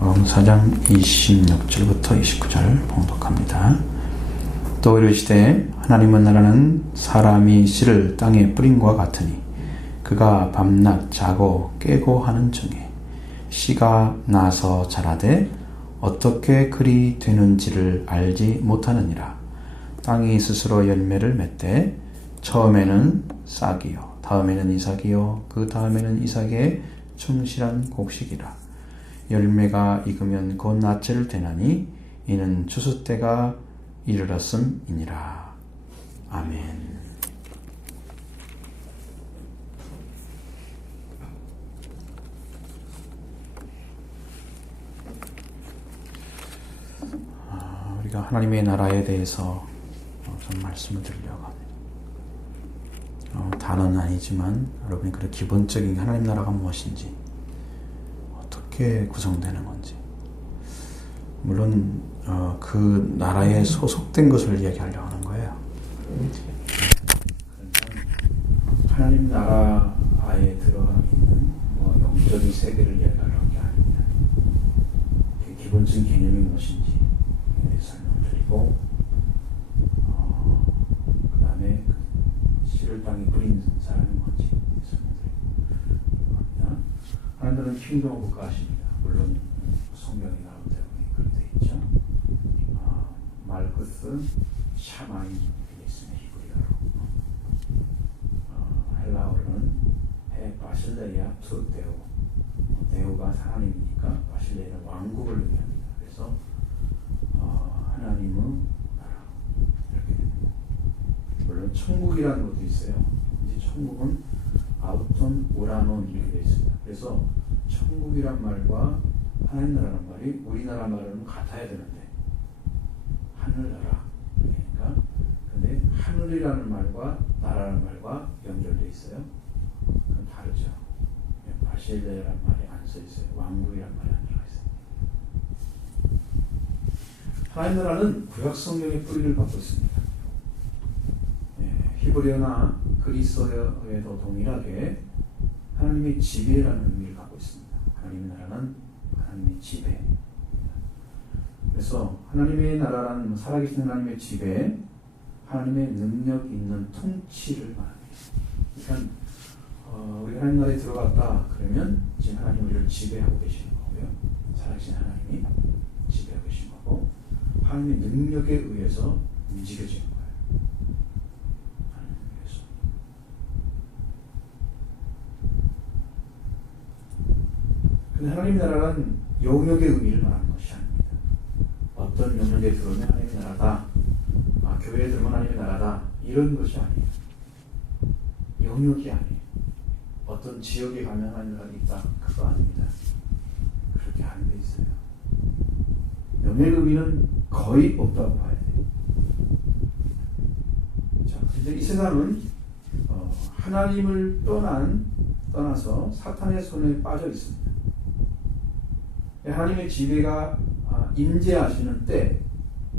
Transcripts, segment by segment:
마가복음 4장 26절부터 29절 봉독합니다. 또 이르시되 하나님의 나라는 사람이 씨를 땅에 뿌림과 같으니 그가 밤낮 자고 깨고 하는 중에 씨가 나서 자라되 어떻게 그리 되는지를 알지 못하느니라. 땅이 스스로 열매를 맺되 처음에는 싹이요 다음에는 이삭이요 그 다음에는 이삭의 충실한 곡식이라. 열매가 익으면 곧 낫을 되나니 이는 추수 때가 이르렀음이니라. 아멘. 우리가 하나님의 나라에 대해서 좀 말씀을 드리려고 합니다. 단어는 아니지만 여러분이 그런 기본적인 하나님 나라가 무엇인지, 어떻게 구성되는 건지, 물론 그 나라에 소속된 것을 이야기하려고 하는 거예요. 그러니까 하나님 나라에 들어가 있는 영적인 세계를 이야기하려는 게 아닙니다. 기본적인 개념이 무엇인지 설명드리고, 그 다음에 씨를 땅에 뿌린 사람이 뭔지 설명드립니다. 하나님은 킹덤 오브 갓입니다. 물론 성경에 나온 대로 그렇게 되어 있죠. 말쿠스 샤마이 있습니다. 히브리어로. 헬라어로는 해 바실레야 투 데오. 데오가 하나님이니까 바실레야는 왕국을 의미합니다. 그래서 하나님의 나라 이렇게 됩니다. 물론 천국이라는 것도 있어요. 이제 천국은 아우톤 오라논 이렇게 되어 있습니다. 그래서 천국이란 말과 하나님 나라란 말이 우리나라 말은 같아야 되는데 하늘나라 그러니까, 근데 하늘이라는 말과 나라라는 말과 연결되어 있어요. 그건 다르죠. 바실레라는 말이 안 써 있어요. 왕국이라는 말이 안 들어가 있어요. 하나님 나라는 구약 성경의 뿌리를 받고 있습니다. 히브리어나 그리스어에도 동일하게 하나님의 지배라는 의미를 갖고 있습니다. 하나님의 나라는 하나님의 지배. 그래서 하나님의 나라라는 살아계신 하나님의 지배, 하나님의 능력 있는 통치를 말합니다. 그러니까 우리 하나님 나라에 들어갔다 그러면 지금 하나님 우리를 지배하고 계시는 거고요. 살아계신 하나님이 지배하고 계신 거고, 하나님의 능력에 의해서 움직여지는 거예요. 하나님에 의해서. 근데 하나님의 나라는 영역의 의미를 말하는 것이 아닙니다. 어떤 영역에 들어오면 하나님의 나라다, 교회에 들어오면 하나님의 나라다, 이런 것이 아니에요. 영역이 아니에요. 어떤 지역에 가면 하나님의 나라가 있다, 그거 아닙니다. 그렇게 안 돼 있어요. 영역의 의미는 거의 없다고 봐야 돼요. 자, 이제 이 세상은 하나님을 떠나서 사탄의 손에 빠져 있습니다. 하나님의 지배가 임재하시는 때,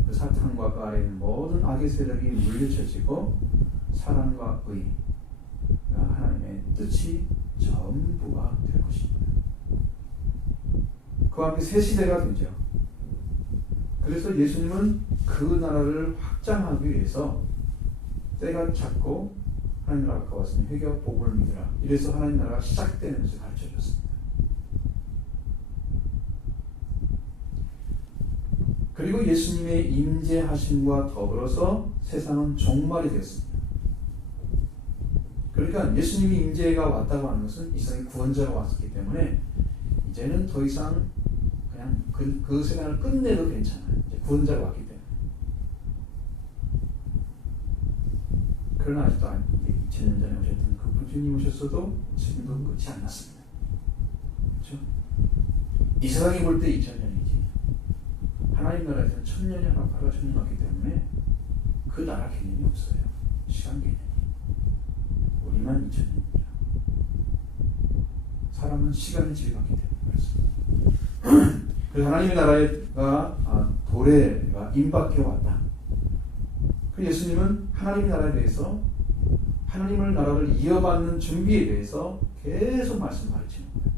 그 사탄과 그 아래 있는 모든 악의 세력이 물리쳐지고 사랑과 의, 하나님의 뜻이 전부가 될 것입니다. 그와 함께 새 시대가 되죠. 그래서 예수님은 그 나라를 확장하기 위해서 때가 찼고 하나님 나라가 가까웠으니 회개와 복음을 믿으라. 이래서 하나님 나라가 시작되는 것을 가르쳐줬습니다. 그리고 예수님의 임재하심과 더불어서 세상은 종말이 되었습니다. 그러니까 예수님이 임재가 왔다고 하는 것은 이 세상에 구원자가 왔기 때문에 이제는 더 이상 그냥 그 세상을 끝내도 괜찮아요. 이제 구원자가 왔기 때문에. 그러나 아직도 2000년 전에 오셨던 그 주님 오셨어도 지금도 끝이 안 났습니다. 그렇죠? 이 세상이 볼 때 2000년이지. 하나님 나라에서는 1000년이 하나가 1000년 왔기 때문에 그 나라 개념이 없어요. 시간 개념이. 우리만 2000년이죠. 사람은 시간을 지배받기 때문에 그렇습니다. 그래서 하나님의 나라가 도래가 임박해 왔다. 그 예수님은 하나님의 나라에 대해서, 하나님의 나라를 이어받는 준비에 대해서 계속 말씀을 가르치는 거예요.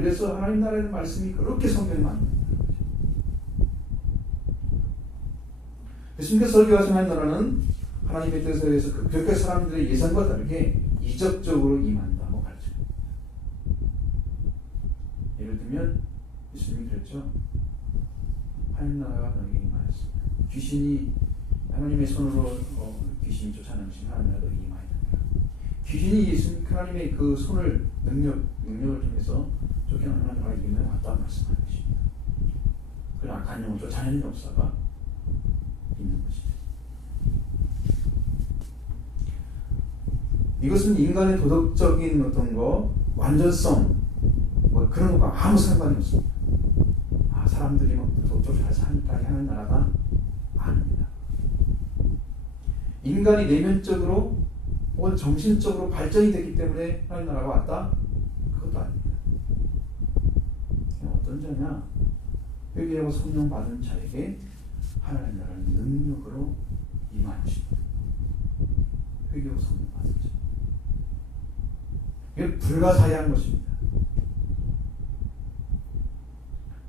그래서 하나님 나라의 말씀이 그렇게 성경에 많은 거죠. 예수님께서 설교하신 하나님 나라는 하나님의 뜻에 의해서 급격하게 사람들의 예상과 다르게 이적적으로 임한다고 가르쳐요. 예를 들면 예수님이 그랬죠. 하나님 나라가 너에게 임하였습니다. 귀신이 하나님의 손으로 귀신이 쫓아내신 하나님 나라가 너에게 임하였다. 귀신이 예수님 하나님의 그 손을 능력을 통해서 쫓겨나는 하나님 나라가 임해왔다고 말씀하는 것입니다. 그런 악한 영을 쫓아내는 역사가 있는 것이죠. 이것은 인간의 도덕적인 어떤 거, 완전성, 뭐 그런 것과 아무 상관이 없습니다. 사람들이 막 도덕적으로 잘 사니까 하는 나라가 아닙니다. 인간이 내면적으로 혹은 정신적으로 발전이 됐기 때문에 하나님 나라가 왔다? 그것도 아닙니다. 어떤 자냐? 회개하고 성령 받은 자에게 하나님 나라는 능력으로 임하는 것입니다. 회개하고 성령 받은 자. 이게 불가사의한 것입니다.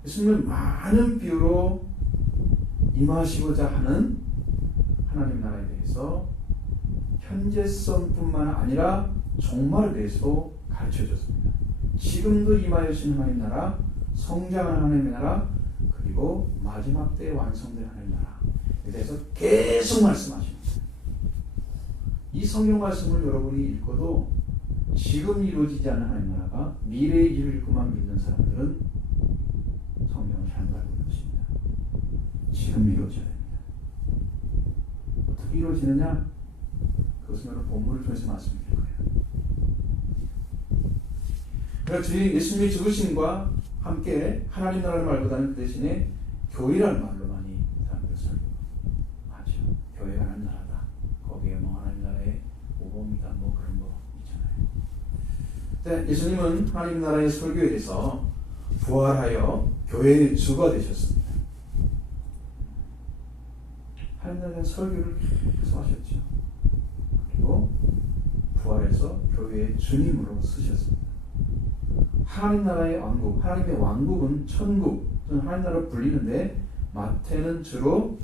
예수님은 많은 비유로 임하시고자 하는 하나님 나라에 대해서 현재성뿐만 아니라 종말에 대해서도 가르쳐 줬습니다. 지금도 임하여신 하나님 나라, 성장하는 하나님의 나라, 그리고 마지막 때에 완성될 하나님 나라에 대해서 계속 말씀하십니다. 이 성경 말씀을 여러분이 읽고도 지금 이루어지지 않는 하나님 나라가 미래에 이룰 것만 믿는 사람들은 성경을 잘못 알고 있는 것입니다. 지금 이루어져야 됩니다. 어떻게 이루어지느냐? 그것은 오늘 본문을 통해서 말씀드릴 거예요. 그러나 주의 예수님의 죽으심과 함께 하나님 나라를 말보다는 그 대신에 교회라는 말로 많이 사람들이 설교하죠. 교회가 하나님 나라다. 거기에 뭐 하나님 나라의 모범이다. 뭐 그런 거 있잖아요. 예수님은 하나님 나라의 설교에 대해서 부활하여 교회의 주가 되셨습니다. 하나님 나라의 설교를 계속 하셨죠. 그리고 부활해서 교회의 주님으로 쓰셨습니다. 하나님 나라의 왕국, 하나님의 왕국은 천국 또는 하나님 나라로 불리는데 마태는 주로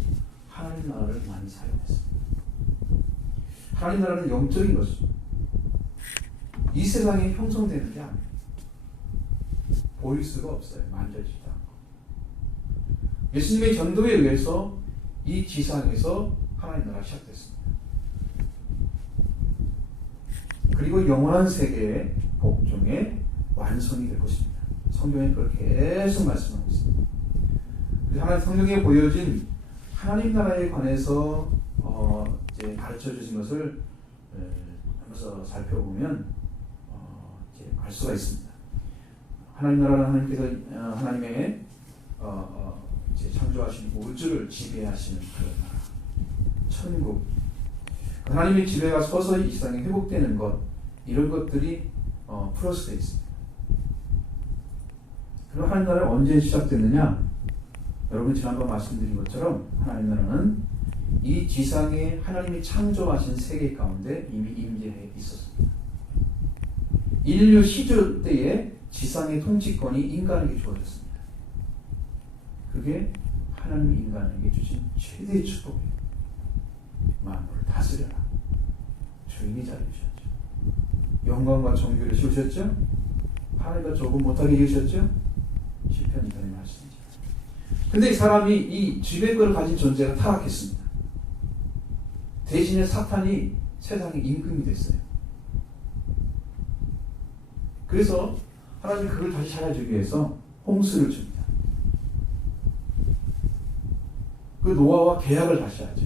하나님 나라를 많이 사용했습니다. 하나님 나라는 영적인 것입니다. 이 세상에 형성되는 게 아니에요. 보일 수가 없어요. 만져지지도 않고. 예수님의 전도에 의해서 이 지상에서 하나님 나라가 시작됐습니다. 그리고 영원한 세계의 복종의 완성이 될 것입니다. 성경에 그걸 계속 말씀하고 있습니다. 하나님 성경에 보여진 하나님 나라에 관해서 이제 가르쳐 주신 것을 하면서 살펴보면 이제 알 수가 있습니다. 하나님 나라는 하나님께서 하나님의 이제 창조하신 우주를 지배하시는 그런 나라, 천국, 하나님의 지배가 서서히 이 세상에 회복되는 것, 이런 것들이 플러스되어 있습니다. 그럼 하나님 나라가 언제 시작됐느냐? 여러분 지난번 말씀드린 것처럼 하나님 나라는 이 지상에 하나님이 창조하신 세계 가운데 이미 임재해 있었습니다. 인류 시조 때에 지상의 통치권이 인간에게 주어졌습니다. 그게 하나님이 인간에게 주신 최대의 축복이에요. 만물을 다스려라. 주인이 잘해주셨죠. 영광과 정교를 씌우셨죠. 하나님과 조금 못하게 이으셨죠. 시편 2편의 말씀이죠. 근데 이 사람이 이 지배권을 가진 존재가 타락했습니다. 대신에 사탄이 세상의 임금이 됐어요. 그래서 하나님이 그걸 다시 찾아주기 위해서 홍수를 줍니다. 그 노아와 계약을 다시 하죠.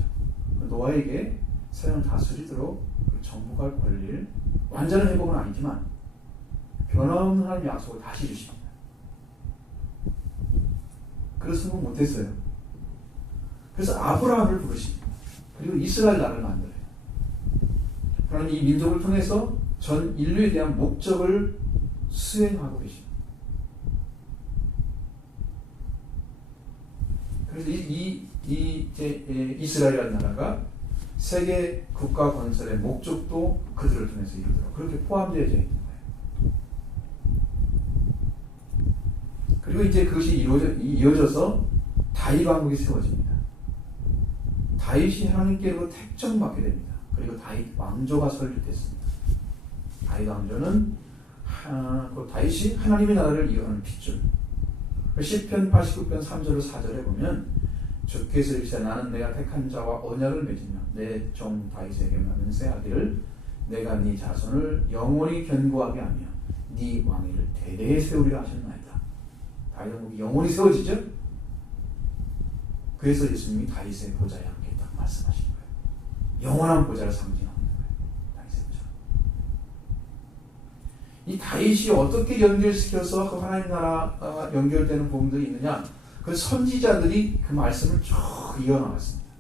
그 노아에게 세상을 다스리도록 그 정복할 권리를 완전한 회복은 아니지만 변화없는 하나님의 약속을 다시 주십니다. 그래서 성공 못했어요. 그래서 아브라함을 부르십니다. 그리고 이스라엘 나라를 만들어요. 하나님이 이 민족을 통해서 전 인류에 대한 목적을 수행하고 계십니다. 그래서 이스라엘이라는 나라가 세계 국가 건설의 목적도 그들을 통해서 이루도록 그렇게 포함되어 있는 거예요. 그리고 이제 그것이 이어져서 다윗 왕국이 세워집니다. 다윗이 하나님께로 택정받게 됩니다. 그리고 다윗 왕조가 설립됐습니다. 다윗 왕조는 다윗이 하나님의 나라를 이어가는 핏줄. 시편 89편 3절 4절에 보면 주께서 이르시되 나는 내가 택한 자와 언약을 맺으며 내 종 다윗에게 맹세하기를 내가 네 자손을 영원히 견고하게 하며 네 왕위를 대대에 세우리라 하셨나이다. 다윗 왕국이 영원히 세워지죠. 그래서 예수님이 다윗의 보좌에 앉겠다고 말씀하신 거예요. 영원한 보좌를 상징하는 거예요. 다윗의 보좌. 이 다윗이 어떻게 연결시켜서 그 하나님 나라가 연결되는 부분들이 있느냐? 그 선지자들이 그 말씀을 쭉 이어나갔습니다.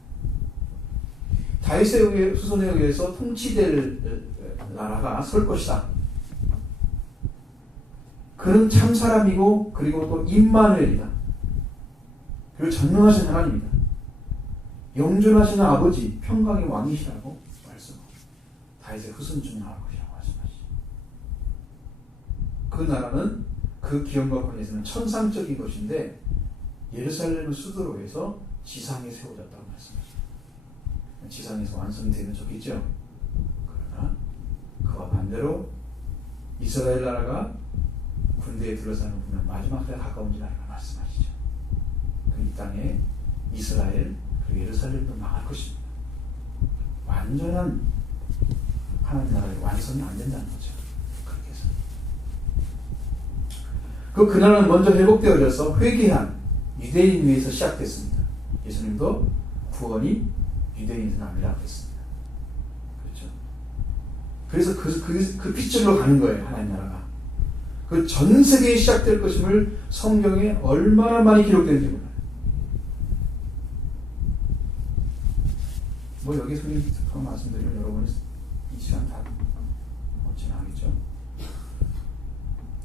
다윗의 후손에 의해서 통치될 나라가 설 것이다. 그는 참 사람이고 그리고 또 임마누엘이다. 그리고 전능하신 하나님이다. 영존하시는 아버지, 평강의 왕이시라고 말씀하고 다윗의 후손 중 나올 것이라고 말씀하시죠. 그 나라는 그 기원과 권위에서는 천상적인 것인데 예루살렘을 수도로 해서 지상에 세워졌다고 말씀하시죠. 지상에서 완성이 되면 좋겠죠. 그러나 그와 반대로 이스라엘 나라가 군대에 둘러싸는 보면 마지막 때가 가까운 줄 알고 말씀하시죠. 이 땅에 이스라엘 그리고 예루살렘도 망할 것입니다. 완전한 하나님 나라의 완성이 안 된다는 거죠. 그렇게 해서 그 나라는 먼저 회복되어져서 회개한 유대인 위에서 시작됐습니다. 예수님도 구원이 유대인에서 남이라고 했습니다. 그렇죠. 그래서 그 핏줄로 가는 거예요. 하나님 나라가. 그 전 세계에 시작될 것임을 성경에 얼마나 많이 기록되는지 몰라요. 뭐 여기 성경 말씀드리면 여러분이 이 시간 다 지나가겠죠.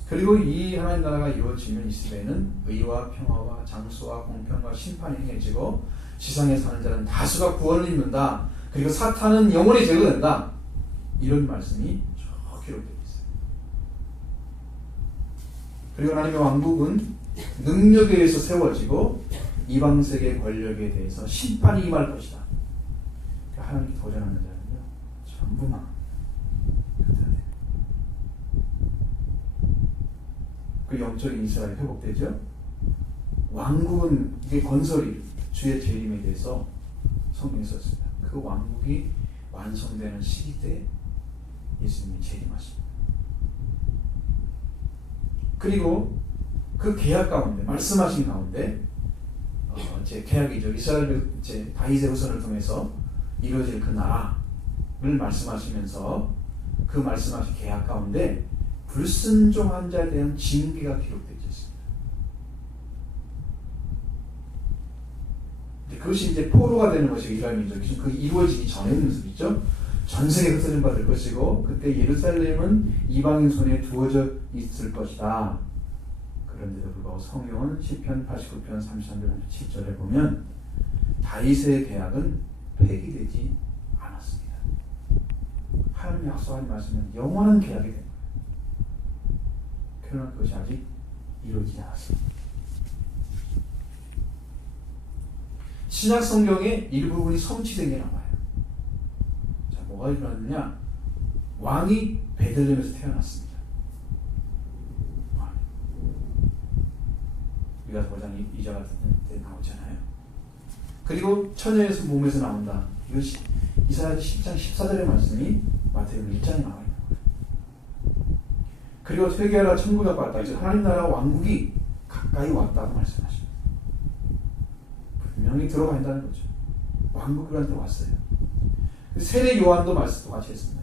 그리고 이 하나님 나라가 이루어지면 이스라엘은 의와 평화와 장수와 공평과 심판이 행해지고 지상에 사는 자는 다수가 구원을 입는다. 그리고 사탄은 영원히 제거된다. 이런 말씀이 쭉 기록되어 있어요. 그리고 하나님의 왕국은 능력에 의해서 세워지고 이방세계 권력에 대해서 심판이 임할 것이다. 하나님께 도전하는 자는요 전부 망합니다. 그 영적인 이스라엘이 회복되죠. 왕국은 이게 건설이 주의 재림에 대해서 성경에 썼습니다. 그 왕국이 완성되는 시기 때 예수님이 재림하십니다. 그리고 그 계약 가운데 말씀하신 가운데 제 계약이죠. 이스라엘 제 다윗의 후손을 통해서 이루어질 그 나라를 말씀하시면서 그 말씀하신 계약 가운데 불순종한 자에 대한 징계가 기록되어 있습니다. 그것이 이제 포로가 되는 것이 이스라엘 민족이 그 이루어지기 전의 모습이죠. 전 세계 흩어짐 받을 것이고 그때 예루살렘은 이방인 손에 두어져 있을 것이다. 그런데도 불구하고 성경은 시편 89편 33절 37절에 보면 다윗의 계약은 폐기되지 않았습니다. 하나님이 약속한 말씀은 영원한 계약이 됩니다. 그러나 그것이 아직 이루어지지 않았습니다. 신약 성경의 일부분이 성취된 게 나와요. 자, 뭐가 일어났느냐? 왕이 베들레헴에서 태어났습니다. 우리가 보장 2절 같은 데 나오잖아요. 그리고 처녀의 몸에서 나온다. 이것이 이사야 10장 14절의 말씀이 마태복음 1장에 나와 있는 거예요. 그리고 회개하라 천국이 왔다. 즉 하나님 나라 왕국이 가까이 왔다고 말씀하십니다. 분명히 들어가 있다는 거죠. 왕국이 우리한테 왔어요. 세례 요한도 말씀 똑같이 했습니다.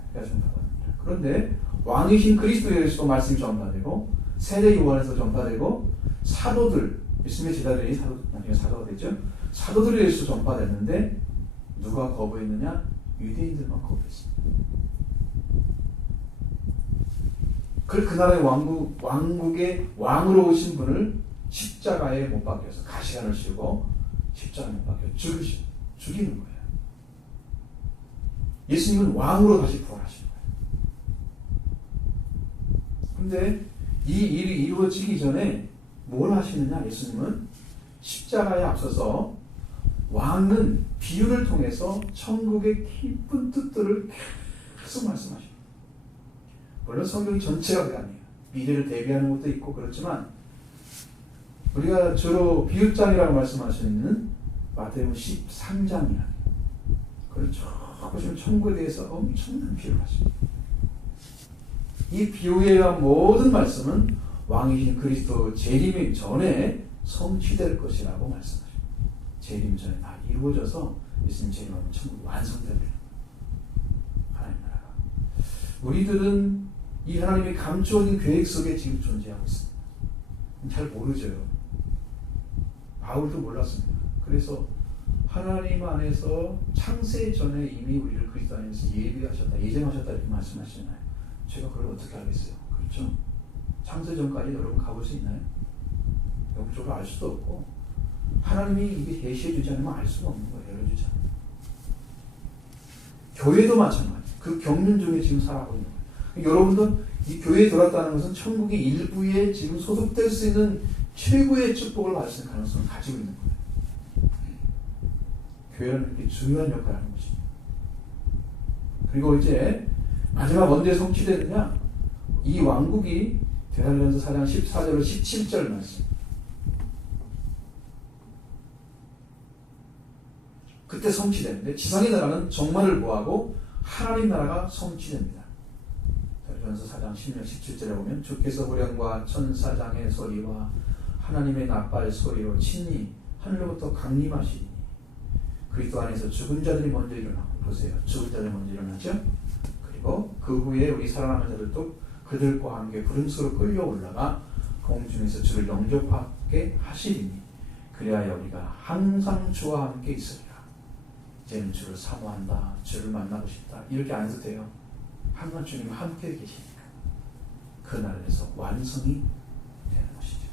그런데 왕이신 그리스도에서도 말씀이 전파되고 세례 요한에서 전파되고 사도들, 예수님의 제자들이 나중에 사도가 됐죠. 사도들에 의해서 전파됐는데 누가 거부했느냐? 유대인들만 거부했습니다. 그 나라의 왕국의 왕으로 오신 분을 십자가에 못 박혀서 가시관을 씌우고 십자가에 못 박혀 죽이는 거예요. 예수님은 왕으로 다시 부활하신 거예요. 그런데 이 일이 이루어지기 전에 뭘 하시느냐? 예수님은 십자가에 앞서서 왕은 비유를 통해서 천국의 깊은 뜻들을 계속 말씀하십니다. 물론 성경 전체가 그게 아니에요. 미래를 대비하는 것도 있고 그렇지만 우리가 주로 비유장이라고 말씀하시는 마태복음 13장이나 그걸 쭉 보시면 천국에 대해서 엄청난 비유를 하십니다. 이 비유에 의한 모든 말씀은 왕이신 그리스도 재림 전에 성취될 것이라고 말씀하십니다. 재림 전에 다 이루어져서 예수님 재림하면 천국이 완성됩니다. 하나님 나라가. 우리들은 이 하나님의 감추어진 계획 속에 지금 존재하고 있습니다. 잘 모르죠. 바울도 몰랐습니다. 그래서 하나님 안에서 창세 전에 이미 우리를 그리스도 안에서 예비하셨다, 예정하셨다 이렇게 말씀하시잖아요. 제가 그걸 어떻게 알겠어요? 그렇죠? 창세 전까지 여러분 가볼 수 있나요? 영적으로 알 수도 없고 하나님이 이게 계시해 주지 않으면 알 수가 없는 거예요. 열어주지 않으면. 교회도 마찬가지. 그 경륜 중에 지금 살아가고 있는 거예요. 여러분도 이 교회에 들어왔다는 것은 천국의 일부에 지금 소속될 수 있는 최고의 축복을 받을 수 있는 가능성을 가지고 있는 거예요. 교회는 이렇게 중요한 역할을 하는 것입니다. 그리고 이제 마지막 언제 성취되느냐? 이 왕국이 데살로니가서 4장 14절로 17절 말씀. 그때 성취되는데 지상의 나라는 종말을 보하고 하나님 나라가 성취됩니다. 데살로니가서 4장 16, 17절에 보면 주께서 호령과 천사장의 소리와 하나님의 나팔 소리로 친히 하늘로부터 강림하시니 그리스도 안에서 죽은 자들이 먼저 일어나고 보세요. 죽은 자들이 먼저 일어나죠. 그리고 그 후에 우리 살아남은 자들도 그들과 함께 구름수로 끌려 올라가 공중에서 주를 영접하게 하시리니 그리하여 우리가 항상 주와 함께 있으리라. 이제는 주를 사모한다. 주를 만나고 싶다. 이렇게 안 해도 돼요. 항상 주님과 함께 계시니까 그 날에서 완성이 되는 것이죠.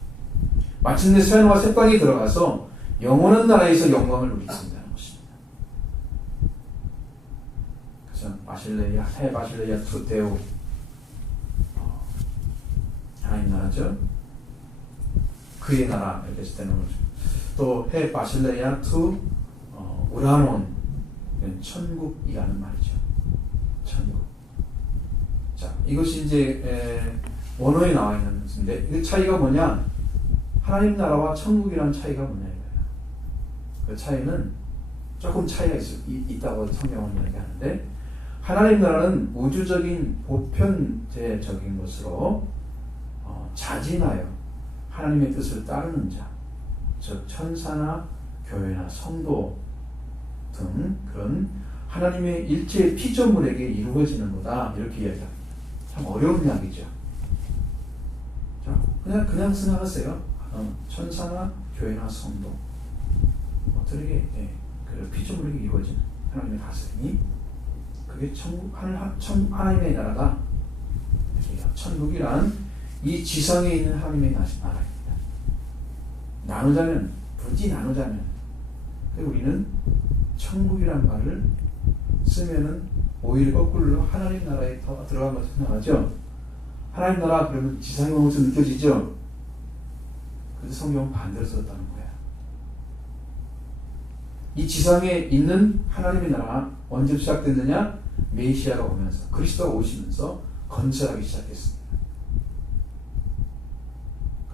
마침내 새하늘과 새 땅이 들어가서 영원한 나라에서 영광을 누리신다는 것입니다. 그래서 바실레이아, 새 바실레이아 투데오 하나님 나라죠. 그의 나라 이렇게 했을 때는 또 해 바실레이아 투 우라논 천국이라는 말이죠. 천국. 자, 이것이 이제 원어에 나와 있는 것인데 그 차이가 뭐냐? 하나님 나라와 천국이라는 차이가 뭐냐 이거예요. 그 차이는 조금 차이가 있다고 성경은 이야기하는데 하나님 나라는 우주적인 보편제적인 것으로 자진하여 하나님의 뜻을 따르는 자, 즉 천사나 교회나 성도 등 그런 하나님의 일체의 피조물에게 이루어지는 거다 이렇게 이야기합니다. 참 어려운 이야기죠. 자, 그냥 생각하세요. 천사나 교회나 성도 들에게 그 피조물에게 이루어지는 하나님의 다스림이 그게 하나님의 나라다. 천국이란 이 지상에 있는 하나님의 나라입니다. 나누자면 굳이 나누자면 우리는 천국이란 말을 쓰면은 오히려 거꾸로 하나님 나라에 더 들어간 것처럼 생각하죠. 하나님 나라 그러면 지상에 오는 것처럼 느껴지죠. 그래서 성경은 반대로 썼다는 거예요. 이 지상에 있는 하나님의 나라 언제 시작됐느냐? 메시아가 오면서 그리스도가 오시면서 건설하기 시작했습니다.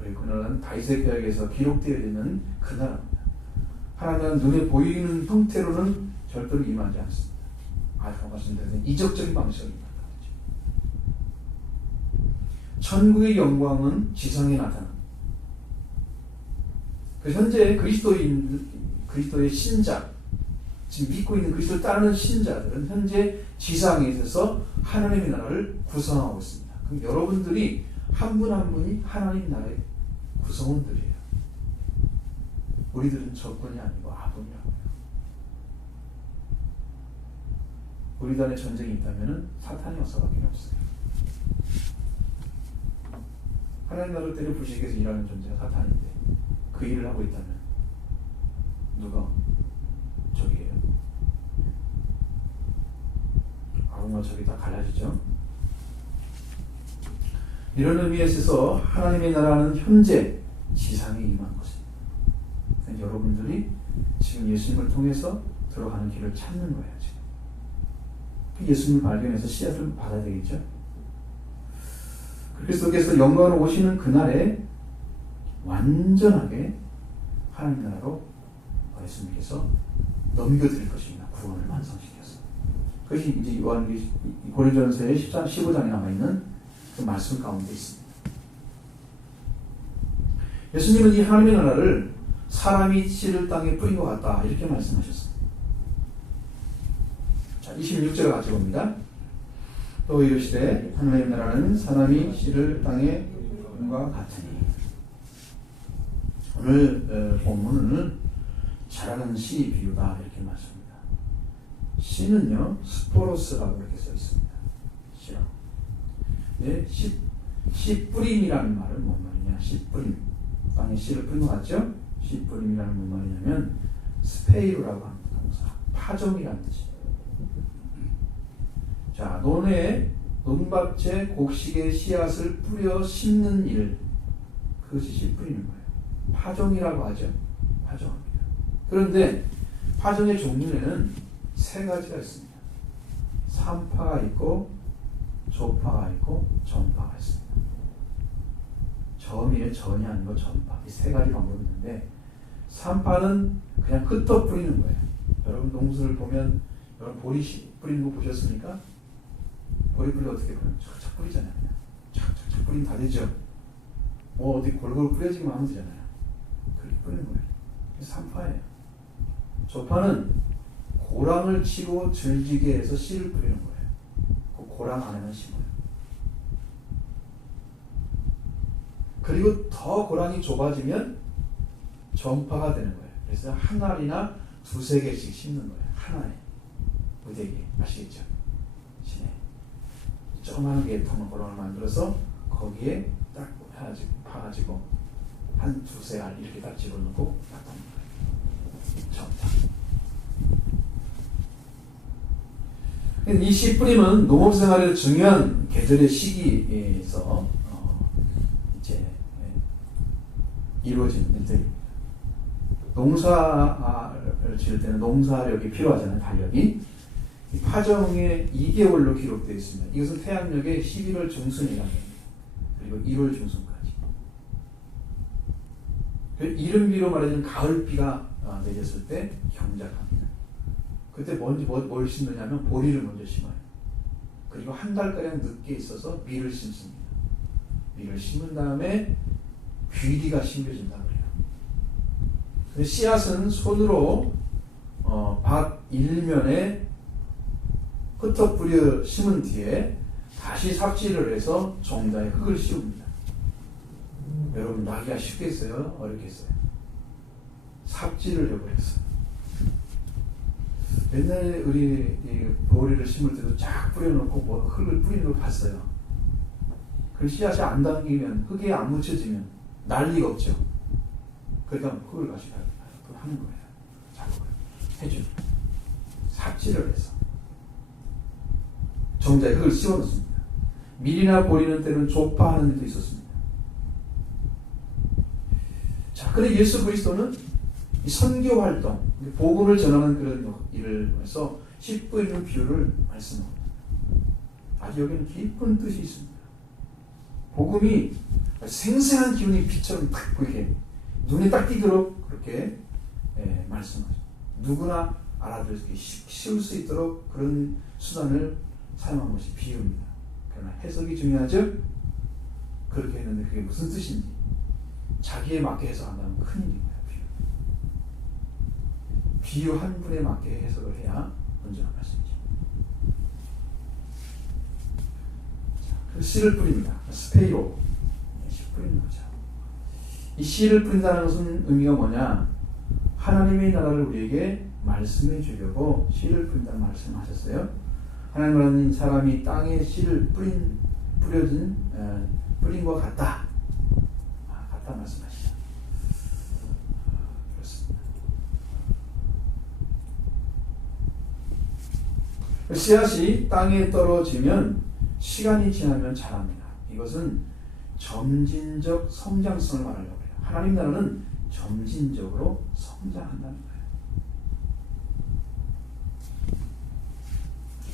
그리고 그 나라는 다윗의 계약에서 기록되어 있는 그 나라입니다. 하나님은 눈에 보이는 형태로는 절대로 임하지 않습니다. 아까 말씀드린 이적적인 방식입니다. 천국의 영광은 지상에 나타납니다. 그 현재 그리스도의 신자, 지금 믿고 있는 그리스도를 따르는 신자들은 현재 지상에 있어서 하나님의 나라를 구성하고 있습니다. 그럼 여러분들이 한 분 한 분이 하나님 나라의 구성원들이에요. 우리들은 적군이 아니고 아군이라고요. 우리 안에 전쟁이 있다면 사탄이 어서밖에 없어요. 하나님 나라를 때려 부시기 위해서 일하는 존재가 사탄인데 그 일을 하고 있다면 누가 적이에요? 아군과 적이 다 갈라지죠. 이런 의미에 있어서 하나님의 나라는 현재 지상에 임한 것입니다. 그러니까 여러분들이 지금 예수님을 통해서 들어가는 길을 찾는 거예요. 지금 예수님을 발견해서 씨앗을 받아야 되겠죠. 그리스도께서 영광으로 오시는 그날에 완전하게 하나님 나라로 예수님께서 넘겨드릴 것입니다. 구원을 완성시켰어요. 그것이 이제 고린도전서의 15장에 남아있는 그 말씀 가운데 있습니다. 예수님은 이 하나님의 나라를 사람이 씨를 땅에 뿌린 것 같다 이렇게 말씀하셨습니다. 자, 26절을 같이 봅니다. 또 이르시되 하나님의 나라는 사람이 씨를 땅에 뿌린 것 같으니. 오늘 본문은 자라는 씨 비유다 이렇게 말씀합니다. 씨는요 스포로스라고 이렇게 써 있습니다. 씨라고. 네, 씨 뿌림이라는 말은 뭔 말이냐? 씨 뿌림. 땅에 씨를 뿌린 것 같죠? 씨 뿌림이라는 뭔 말이냐면 스페이루라고 합니다. 동사. 파종이라는 뜻이에요. 자, 논에 논밭에 곡식의 씨앗을 뿌려 심는 일, 그것이 씨 뿌리는 거예요. 파종이라고 하죠. 파종합니다. 그런데 파종의 종류에는 세 가지가 있습니다. 삼파가 있고 조파가 있고 전파가 있습니다. 점이에요. 전이 아니고 전파. 이 세 가지 방법이 있는데 삼파는 그냥 흩어 뿌리는 거예요. 여러분 농수를 보면 여러분 보리 뿌리는 거 보셨습니까? 보리 뿌리 어떻게 뿌려요? 착착 뿌리잖아요. 착착 뿌리면 다 되죠. 뭐 어디 골고루 뿌려지기만 하면 되잖아요. 그렇게 뿌리는 거예요. 이게 삼파예요. 조파는 고랑을 치고 즐기게 해서 씨를 뿌리는 거예요. 그 고랑 안에만 심어요. 그리고 더 고랑이 좁아지면 전파가 되는 거예요. 그래서 한 알이나 두세 개씩 심는 거예요. 하나에. 무대기. 아시겠죠? 시내. 조그마한 개통을 고랑을 만들어서 거기에 딱 파가지고 한 두세 알 이렇게 딱 집어넣고 딱 넣는 거예요. 전파. 이 씨 뿌림은 농업생활의 중요한 계절의 시기에서 이제 이루어지는 일들입니다. 농사를 지을 때는 농사력이 필요하잖아요. 달력이. 이 파종의 2개월로 기록되어 있습니다. 이것은 태양력의 11월 중순이라는 겁니다. 그리고 1월 중순까지. 이른비로 말하자면 가을비가 내렸을 때 경작합니다. 그때 뭘 심느냐면 보리를 먼저 심어요. 그리고 한 달가량 늦게 있어서 밀을 심습니다. 밀을 심은 다음에 귀리가 심겨진다고 그래요. 씨앗은 손으로 밭 일면에 흩어 뿌려 심은 뒤에 다시 삽질을 해서 종자에 흙을 씌웁니다. 여러분 나기가 쉽겠어요? 어렵겠어요? 삽질을 해버렸어요. 옛날에 우리 보리를 심을 때도 쫙 뿌려놓고 흙을 뿌리는 걸 봤어요. 그 씨앗이 안 당기면 흙에 안 묻혀지면 난리가 없죠. 그러니까 흙을 가지고 하는 거예요. 작업을 해주는 삽질을 해서 정자에 흙을 씌워놓습니다. 밀이나 보리는 때는 조파하는 일도 있었습니다. 자, 그런데 예수 그리스도는 이 선교 활동, 복음을 전하는 그런 일을 해서 씨 뿌리는 비유를 말씀합니다. 아주 여기는 깊은 뜻이 있습니다. 복음이 생생한 기운이 빛처럼 딱 보이게 눈에 딱 띄도록 그렇게 말씀하죠. 누구나 알아들을 수 있게 쉬울 수 있도록 그런 수단을 사용한 것이 비유입니다. 그러나 해석이 중요하죠. 그렇게 했는데 그게 무슨 뜻인지 자기에 맞게 해석한다면 큰일인 거예요. 비유 한 분에 맞게 해석을 해야 온전한 말씀이죠. 그 씨를 뿌립니다. 스페이로 씨 뿌리는 거죠. 이 씨를 뿌린다는 것은 의미가 뭐냐? 하나님의 나라를 우리에게 말씀해 주려고 씨를 뿌린다는 말씀을 하셨어요. 하나님은 사람이 땅에 씨를 뿌린 것 같다. 같다 말씀하시죠. 그렇습니다. 씨앗이 땅에 떨어지면 시간이 지나면 자랍니다. 이것은 점진적 성장성을 말하려고 해요. 하나님 나라는 점진적으로 성장한다는 거예요.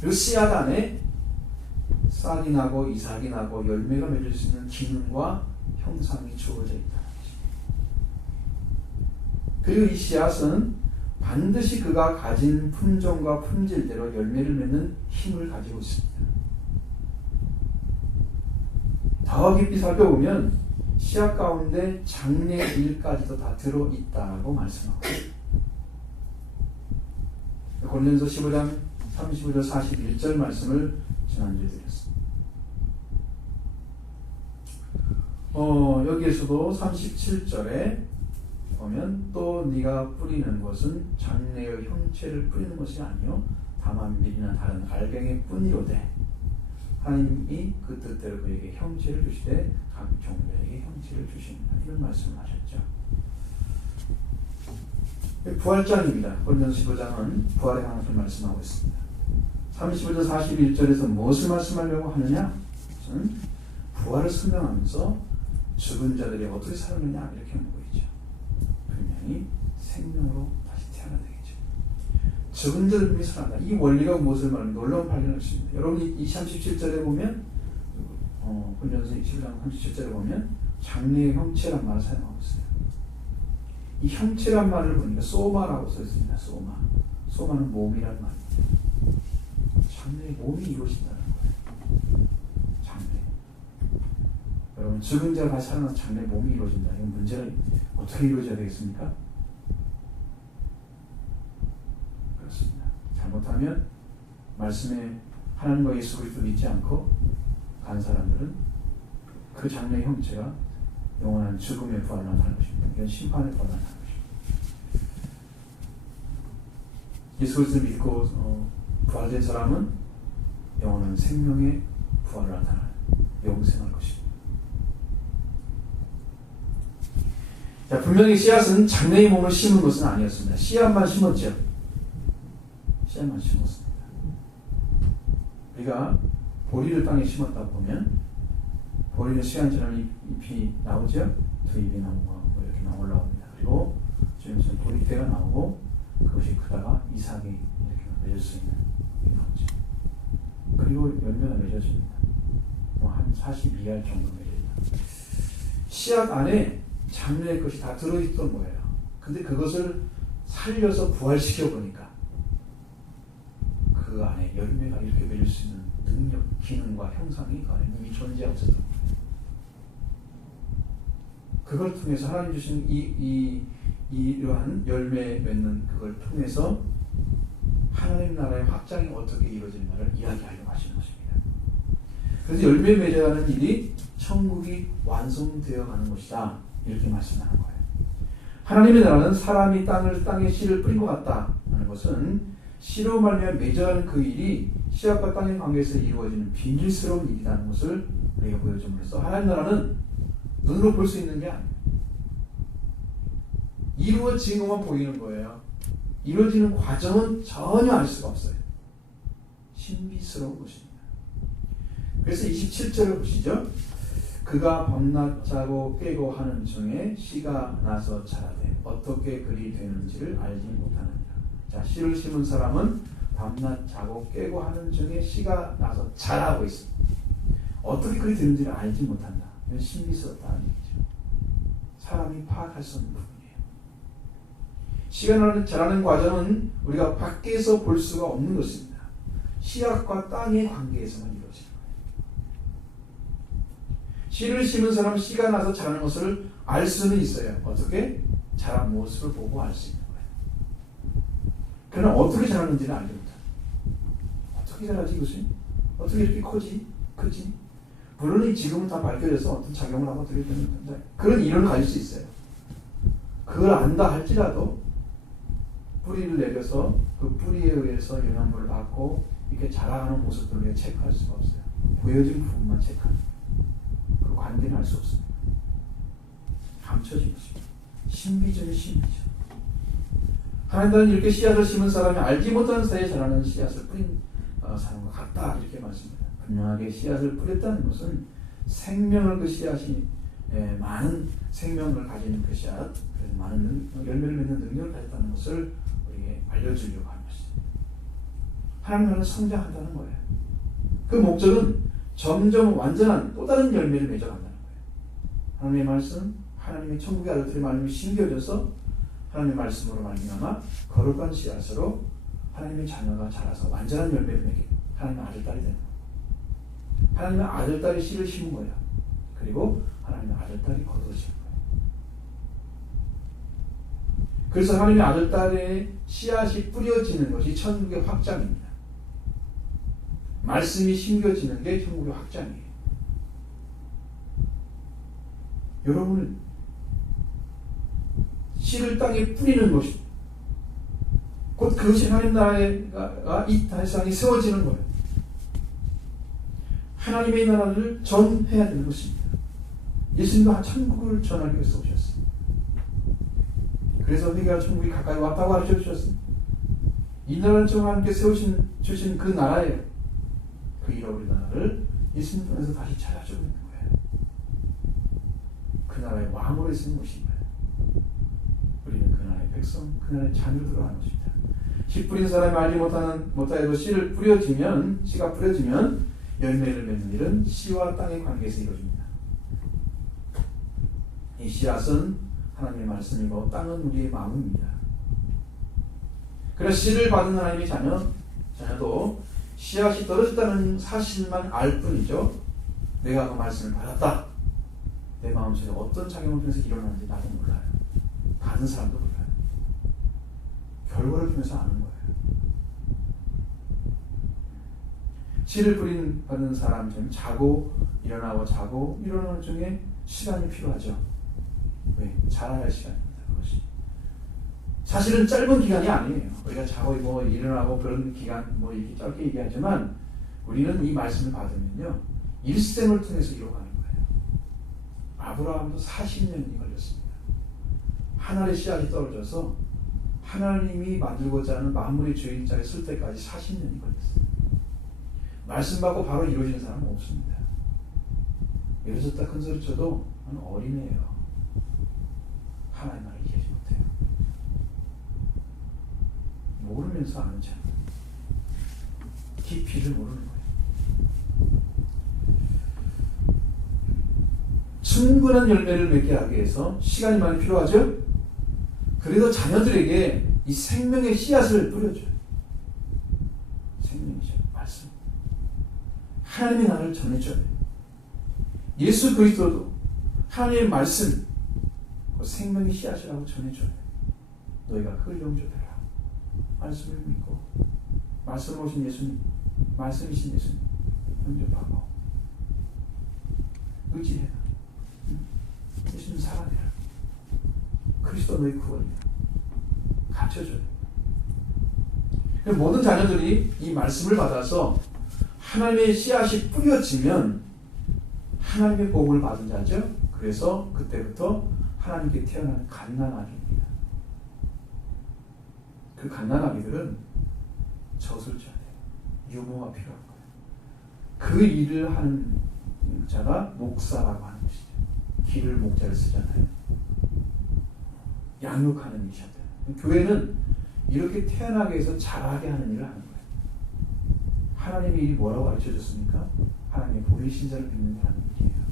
그리고 씨앗 안에 싹이 나고 이삭이 나고 열매가 맺을 수 있는 기능과 형상이 주어져 있다는 것입니다. 그리고 이 씨앗은 반드시 그가 가진 품종과 품질대로 열매를 맺는 힘을 가지고 있습니다. 더 깊이 살펴보면 씨앗 가운데 장래 일까지도 다 들어있다고 말씀하고 있습니다. 고린도서 15장 35절 41절 말씀을 지난주에 드렸습니다. 여기에서도 37절에 보면 또 네가 뿌리는 것은 장래의 형체를 뿌리는 것이 아니요 다만 밀이나 다른 알갱이 뿐이로되 하나님이 그 뜻대로 그에게 형체를 주시되 각 종자에게 형체를 주십니다. 이런 말씀을 하셨죠. 부활장입니다. 고린도서 15장은 부활에 관해서 말씀하고 있습니다. 35절 41절에서 무엇을 말씀하려고 하느냐? 그것은 부활을 설명하면서 죽은 자들이 어떻게 살았느냐 이렇게 묻고 있죠. 분명히 생명으로 다시 태어나야 되겠죠. 죽은 자들이 살아난다. 이 원리가 무엇을 말하는 놀라운 발견을 했습니다. 여러분이 이 37절에 보면 고린도서 15장 37절에 보면 장래의 형체란 말을 사용하고 있어요. 이 형체란 말을 보니까 소마라고 써 있습니다. 소마는 몸이란 말입니다. 장래의 몸이 이루어진다는 거예요. 장래. 여러분 죽은 자가 다시 살아나서 장래 몸이 이루어진다. 이건 문제는 어떻게 이루어져야 되겠습니까? 그렇습니다. 잘못하면 말씀에 하나님과 예수 그리스도 믿지 않고 간 사람들은 그 장래의 형체가 영원한 죽음의 부활을 나타내는 것입니다. 이건 심판의 부활을 나타내는 것입니다. 예수 그리스도를 믿고 부활된 사람은 영원한 생명의 부활을 나타내는 영생할 것입니다. 자, 분명히 씨앗은 장래의 몸을 심은 것은 아니었습니다. 씨앗만 심었죠. 씨앗만 심었습니다. 우리가 보리를 땅에 심었다 보면 보리는 시간이 지나면 잎이 나오죠. 두 잎이 나오고 이렇게 올라옵니다. 그리고 지금 보리대가 나오고 그것이 크다가 이삭이 이렇게 맺을 수 있는 게 나오죠. 그리고 열매가 맺어집니다. 한 42알 정도 맺어집니다. 씨앗 안에 장래의 것이 다 들어있던 거예요. 근데 그것을 살려서 부활시켜 보니까 그 안에 열매가 이렇게 맺을 수 있는 능력, 기능과 형상이 그 안에 이미 존재하고 있었던 거예요. 그걸 통해서 하나님 주신 이러한 열매 맺는 그걸 통해서 하나님 나라의 확장이 어떻게 이루어지는가를 이야기하려고 하시는 것입니다. 그래서 열매 맺어야 하는 일이 천국이 완성되어 가는 것이다. 이렇게 말씀하는 거예요. 하나님의 나라는 사람이 땅에 씨를 뿌린 것 같다 하는 것은 씨로 말미암아 맺어가는 그 일이 씨앗과 땅의 관계에서 이루어지는 비밀스러운 일이라는 것을 우리가 보여줌으로써 하나님 나라는 눈으로 볼 수 있는 게 아니에요. 이루어진 것만 보이는 거예요. 이루어지는 과정은 전혀 알 수가 없어요. 신비스러운 것입니다. 그래서 27절을 보시죠. 그가 밤낮 자고 깨고 하는 중에 씨가 나서 자라되 어떻게 그리 되는지를 알지 못하느니라. 자, 씨를 심은 사람은 밤낮 자고 깨고 하는 중에 씨가 나서 자라고 있습니다. 어떻게 그리 되는지를 알지 못한다. 이건 신비스럽다는 얘기죠. 사람이 파악할 수 없는 부분이에요. 씨가 자라는 과정은 우리가 밖에서 볼 수가 없는 것입니다. 씨앗과 땅의 관계에서만 이루어지는 거예요. 씨를 심은 사람은 씨가 나서 자라는 것을 알 수는 있어요. 어떻게? 자란 모습을 보고 알 수 있는 거예요. 그러나 어떻게 자라는지는 알지 못해요. 어떻게 자라지 이것이? 어떻게 이렇게 크지? 물론 지금은 다 밝혀져서 어떤 작용을 하고 어떻게 되는데 그런 이론을 가질 수 있어요. 그걸 안다 할지라도 뿌리를 내려서 그 뿌리에 의해서 영향물을 받고 이렇게 자라가는 모습들을 우리가 체크할 수가 없어요. 보여지는 부분만 체크하는 그 관계는 알 수 없습니다. 감춰진 것입니다. 신비적인 신비죠. 하나님은 이렇게 씨앗을 심은 사람이 알지 못하는 사이에 자라는 씨앗을 뿌린 사람과 같다 이렇게 말씀합니다. 분명하게 씨앗을 뿌렸다는 것은 생명을 그 씨앗이 많은 생명을 가진 그 씨앗, 그래서 많은 열매를 맺는 능력을 가졌다는 것을 우리에게 알려주려고 하는 것입니다. 하나님 나라는 성장한다는 거예요. 그 목적은 점점 완전한 또 다른 열매를 맺어간다는 거예요. 하나님의 말씀, 하나님의 천국의 아들들의 말씀이 심겨져서 하나님의 말씀으로 말미암아 거룩한 씨앗으로 하나님의 자녀가 자라서 완전한 열매를 맺게 하나님의 아들딸이 되는 거예요. 하나님의 아들딸이 씨를 심은 거예요. 그리고 하나님의 아들딸이 거두어지는 거예요. 그래서 하나님의 아들딸의 씨앗이 뿌려지는 것이 천국의 확장입니다. 말씀이 심겨지는 게 천국의 확장이에요. 여러분은 씨를 땅에 뿌리는 것이 곧 그것이 하나님 나라가 이 세상에 세워지는 거예요. 하나님의 나라를 전해야 되는 것입니다. 예수님도 천국을 전하기 위해서 오셨습니다. 그래서 회개할 천국이 가까이 왔다고 가르쳐 주셨습니다. 이 나라를 하나님께 세우신 그 나라예요. 그 잃어버린 나라를 예수님 통해서 다시 찾아주고 있는 거예요. 그 나라의 왕으로 있는 것인 거예요. 우리는 그 나라의 백성, 그 나라의 자녀들로 하는 것입니다. 씨 뿌린 사람이 알지 못하여도 씨가 뿌려지면 열매를 맺는 일은 씨와 땅의 관계에서 이루어집니다. 이 씨앗은 하나님의 말씀이고 땅은 우리의 마음입니다. 그래서 씨를 받은 하나님의 자녀도 씨앗이 떨어졌다는 사실만 알 뿐이죠. 내가 그 말씀을 받았다. 내 마음속에 어떤 작용을 통해서 일어나는지 나도 몰라요. 받은 사람도 몰라요. 결과를 통해서 아는 거예요. 씨를 받는 사람처럼 자고 일어나는 중에 시간이 필요하죠. 왜? 자라야 할 시간입니다. 그것이. 사실은 짧은 기간이 아니에요. 우리가 자고 일어나고 그런 기간 이렇게 짧게 얘기하지만 우리는 이 말씀을 받으면요 일생을 통해서 이루어가는 거예요. 아브라함도 40년이 걸렸습니다. 하늘의 씨앗이 떨어져서 하나님이 만들고자 하는 만물의 주인자에 쓸 때까지 40년이 걸렸어요. 말씀 받고 바로 이루어지는 사람은 없습니다. 일어섰다 큰 소리 쳐도 어린애예요. 하나님 나라를 이해하지 못해요. 모르면서 아는 자. 깊이를 모르는 거예요. 충분한 열매를 맺게 하기 위해서 시간이 많이 필요하죠? 그래서 자녀들에게 이 생명의 씨앗을 뿌려줘요. 생명의 씨앗, 말씀. 하나님의 나라를 전해줘야 돼요. 예수 그리스도도 하나님의 말씀, 생명의 씨앗이라고 전해줘야 돼요. 너희가 그걸 영접해라. 말씀을 믿고 말씀을 오신 예수님, 말씀이신 예수님 영접하고 의지해라. 예수님 사랑해라. 그리스도 너희 구원이야. 가르쳐줘요. 모든 자녀들이 이 말씀을 받아서 하나님의 씨앗이 뿌려지면 하나님의 복을 받은 자죠. 그래서 그때부터 하나님께 태어난 갓난아기입니다. 그 갓난아기들은 젖을 줘야 돼요. 유모가 필요한 거예요. 그 일을 하는 자가 목사라고 하는 것이죠. 기를 목자를 쓰잖아요. 양육하는 일이셔야 돼요. 교회는 이렇게 태어나게 해서 자라게 하는 일을 하는 거예요. 하나님의 일이 뭐라고 가르쳐줬습니까? 하나님의 보혜 신자를 믿는 하는 일이에요.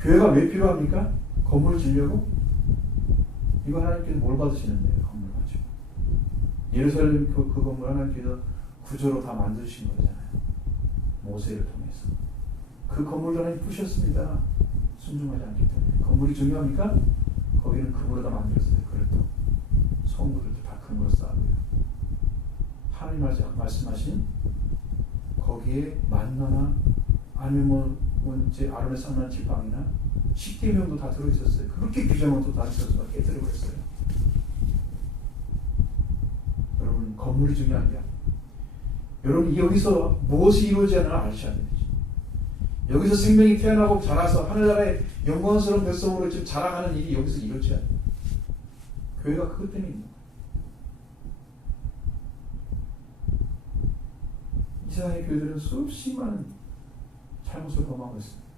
교회가 왜 필요합니까? 건물 지려고? 이거 하나님께서 뭘 받으시는데요? 건물 가지고. 예루살렘 그 건물 하나님께서 구조로 다 만드신 거잖아요. 모세를 통해서. 그 건물도 하나님 부셨습니다. 순종하지 않기 때문에. 건물이 중요합니까? 거기는 금으로 다 만들었어요. 그래도 성구들도 다 금으로 쌓고요. 하나님 말씀하신 거기에 만나나 아니면 이제 아론의 쌍난 지팡이나 십계명도 다 들어있었어요. 그렇게 규정은 또 다 있어서 깨뜨려버렸어요. 여러분 건물이 중요한 게 여러분 여기서 무엇이 이루어지느냐 아셔야 되죠. 여기서 생명이 태어나고 자라서 하늘나라의 영광스러운 백성으로 지금 자라가는 일이 여기서 이루어져야 돼요. 교회가 그것 때문에 있는 거예요. 이 세상의 교회들은 수없이 많은 잘못을 범하고 있습니다.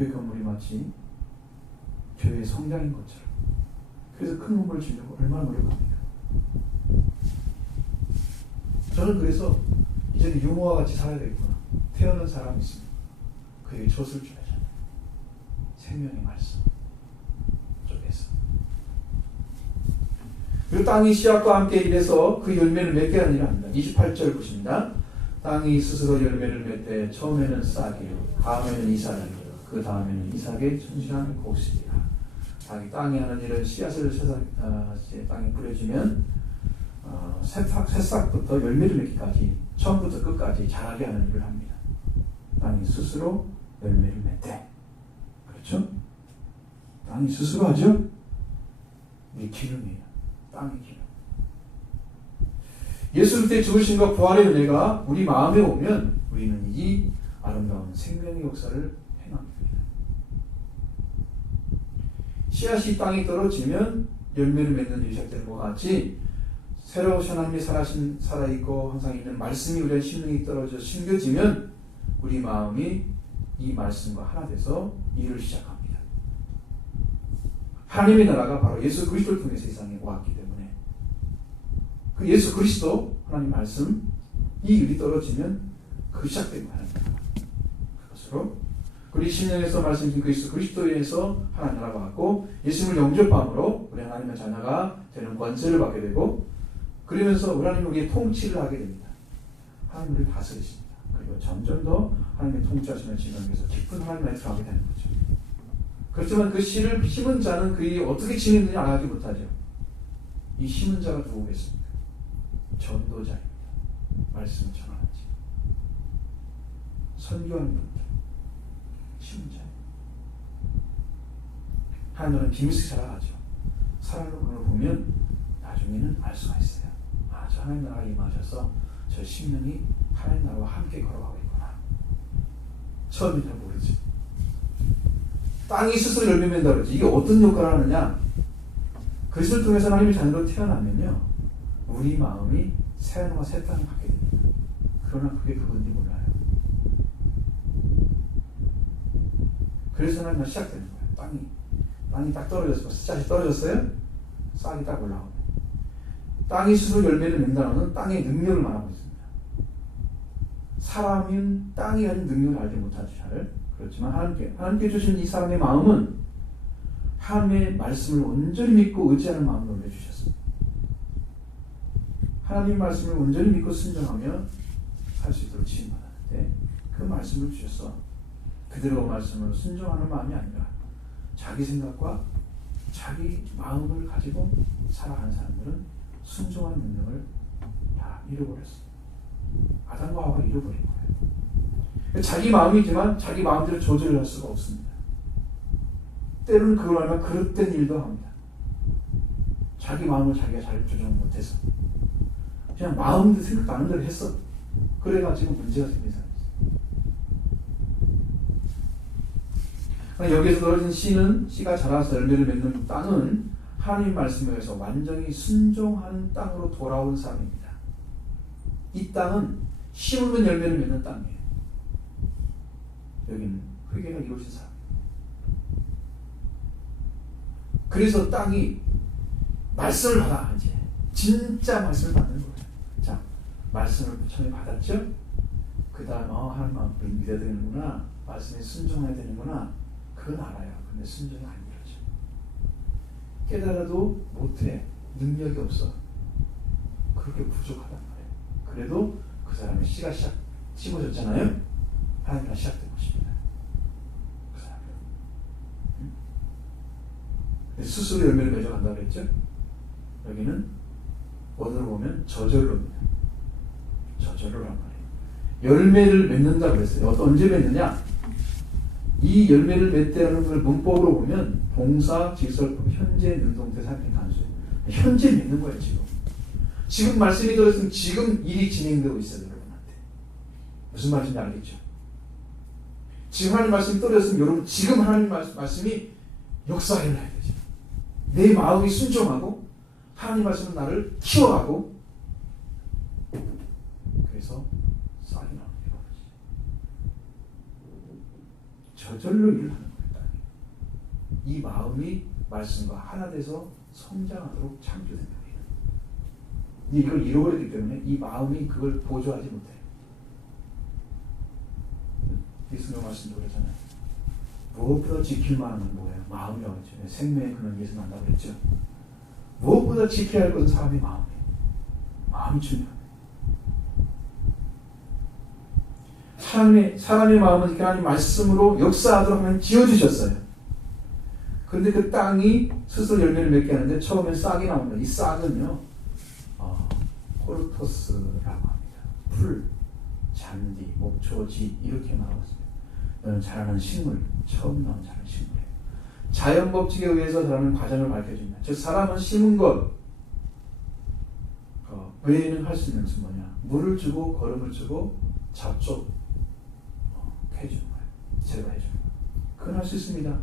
교회 건물이 마치 교회의 성장인 것처럼. 그래서 큰 건물을 지으려고 얼마나 노력합니까? 저는 그래서 이제는 유모와 같이 살아야 되겠구나. 태어난 사람이 있으면 그에게 젖을 줘야잖아요. 생명의 말씀 쪽에서. 그리고 땅이 씨앗과 함께 일해서 그 열매를 맺게 하는 일을 합니다. 28절 보십니다. 땅이 스스로 열매를 맺되 처음에는 싹이요 다음에는 이삭이요 그 다음에는 이삭의 천실한 곡식이라. 땅이 하는 일은 씨앗을 땅에 뿌려주면 새싹부터 열매를 맺기까지 처음부터 끝까지 자라게 하는 일을 합니다. 땅이 스스로 열매를 맺되. 그렇죠? 땅이 스스로 하죠? 이 기름이에요. 땅의 기름. 예수 그리스도의 죽으심과 부활의 은혜가 우리 마음에 오면 우리는 이 아름다운 생명의 역사를 행합니다. 씨앗이 땅에 떨어지면 열매를 맺는 일이 시작되는 것 같이 새로우신 하나님이 살아있고 항상 있는 말씀이 우리의 심령이 떨어져 심겨지면 우리 마음이 이 말씀과 하나 돼서 일을 시작합니다. 하나님의 나라가 바로 예수 그리스도를 통해 세상에 왔기 때문에 그 예수 그리스도 하나님 말씀 이 일이 떨어지면 그 시작된 거예요. 그것으로 우리 심령에서 말씀하신 그리스도에 의해서 하나님 나라가 왔고 예수님을 영접함으로 우리 하나님의 자녀가 되는 권세를 받게 되고 그러면서 하나님이 우리의 통치를 하게 됩니다. 하나님 우리를 다스리십니다. 그리고 점점 더 하나님의 통치하시는 진영에서 깊은 하나님의 들어가게 되는 거죠. 그렇지만 그 씨를 심은 자는 그게 어떻게 지냈는지 알지 못하죠. 이 심은 자가 누구겠습니까? 전도자입니다. 말씀을 전하는 자. 선교하는 분들. 심은 자예요. 하나님은 비밀스럽게 살아가죠. 사랑으로 보면 나중에는 알 수가 있어요. 아, 저 하나님 나라가 임하셔서 저 심령이 하나님 나라와 함께 걸어가고 있구나. 처음엔 잘 모르지. 땅이 스스로 열매 맺는다 그러지. 이게 어떤 역할을 하느냐? 그리스도를 통해서 하나님의 자녀로 태어나면요, 우리 마음이 새 하늘과 새 땅을 갖게 됩니다. 그러나 그게 그건지 몰라요. 그래서 하나님은 시작되는 거예요. 땅이 딱 떨어졌어요. 씨앗이 떨어졌어요. 싹이 딱 올라오고. 땅이 스스로 열매를 맺는다는 것은 땅의 능력을 말하고 있습니다. 사람은 땅이 가진 능력을 알지 못하죠. 잘. 그렇지만 하나님께 주신 이 사람의 마음은 하나님의 말씀을 온전히 믿고 의지하는 마음으로 내주셨습니다. 하나님의 말씀을 온전히 믿고 순종하며 살 수 있도록 지음받았는데 그 말씀을 주셔서 그대로 말씀을 순종하는 마음이 아니라 자기 생각과 자기 마음을 가지고 살아가는 사람들은 순종하는 능력을 다 잃어버렸어요. 아담과 하와가 잃어버린 거예요. 자기 마음이지만 자기 마음대로 조절할 수가 없습니다. 때로는 그걸 알면 그릇된 일도 합니다. 자기 마음을 자기가 잘 조정 못해서 그냥 마음대로 생각도 안 하는 대로 했어. 그래가지고 문제가 생긴 사람이 있어요. 여기에서 떨어진 씨가 자라서 열매를 맺는 땅은 하나님 말씀에 의해서 완전히 순종하는 땅으로 돌아온 사람입니다. 이 땅은 심으면 열매를 맺는 땅이에요. 여기는 회개가 이루어진 사람. 그래서 땅이 말씀을 받아 이제 진짜 말씀을 받는 거예요. 자, 말씀을 처음에 받았죠. 그 다음 하나님 마음을 믿어야 되는구나. 말씀에 순종해야 되는구나. 그건 알아요. 근데 순종이 안 이루어져. 깨달아도 못해. 능력이 없어. 그렇게 부족하단 말이에요. 그래도 그 사람의 씨가 심어졌잖아요. 하나님과 시작된 것입니다. 그 사람은 스스로 열매를 맺어간다고 했죠. 여기는 원어로 보면 저절로입니다. 저절로란 말이에요. 열매를 맺는다고 했어요. 언제 맺느냐? 이 열매를 맺다라는 걸 문법으로 보면 동사, 직설법, 현재, 능동태, 사역행, 단수예요. 현재 맺는 거예요. 지금 말씀이 들었으면 지금 일이 진행되고 있어요. 여러분한테. 무슨 말인지 알겠죠? 지금 하나님 말씀이 떨어졌으면 여러분 지금 하나님 말씀이 역사를 해야 되죠. 내 마음이 순종하고 하나님 말씀은 나를 키워가고 그래서 싹이 나오는 거지. 저절로 일을 하는 거예요. 이 마음이 말씀과 하나 돼서 성장하도록 창조된 거예요. 이걸 잃어버렸기 때문에 이 마음이 그걸 보조하지 못해요. 예수님 말씀도 그러잖아요. 무엇보다 지킬 만한 건 뭐예요? 마음이라고 했죠. 생명의 근원에서 난다고 그랬죠. 무엇보다 지켜야 할 것은 사람의 마음이에요. 마음이 중요합니다. 사람의 마음은 하나님 말씀으로 역사하도록 하나님 지어주셨어요. 그런데 그 땅이 스스로 열매를 맺게 하는데 처음엔 싹이 나옵니다. 이 싹은요, 호르토스라고 합니다. 풀, 잔디, 목초, 지 이렇게 말하고 있습니다. 자라는 식물, 처음 나온 자라는 식물이에요. 자연 법칙에 의해서 자라는 과정을 밝혀줍니다. 즉 사람은 심은 것 외에는 할 수 있는 것은 뭐냐? 물을 주고 거름을 주고 잡초 해주는 거예요. 제거해주는 거예요. 그건 할 수 있습니다.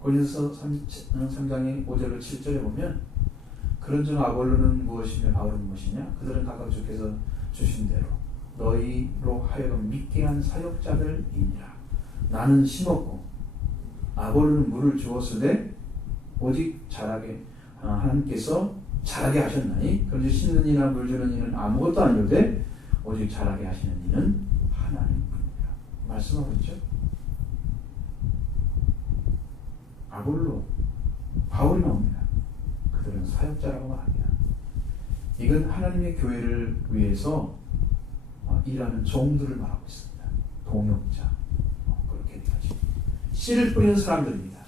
고린도서 3장의 5절로 7절에 보면 그런 중 아볼로는 무엇이며 바울은 무엇이냐? 그들은 각각 주께서 주신 대로 너희로 하여금 믿게 한 사역자들이니라. 나는 심었고 아볼로는 물을 주었으되 오직 자라게 하나님께서 자라게 하셨나니 그런지 심는 이나 물 주는 이는 아무것도 아니오되 오직 자라게 하시는 이는 하나님뿐이라 말씀하고 있죠. 아볼로, 바울이 나옵니다. 그들은 사역자라고 말합니다. 이건 하나님의 교회를 위해서 일하는 종들을 말하고 있습니다. 동역자, 그렇게 얘기하죠. 씨를 뿌리는 사람들입니다.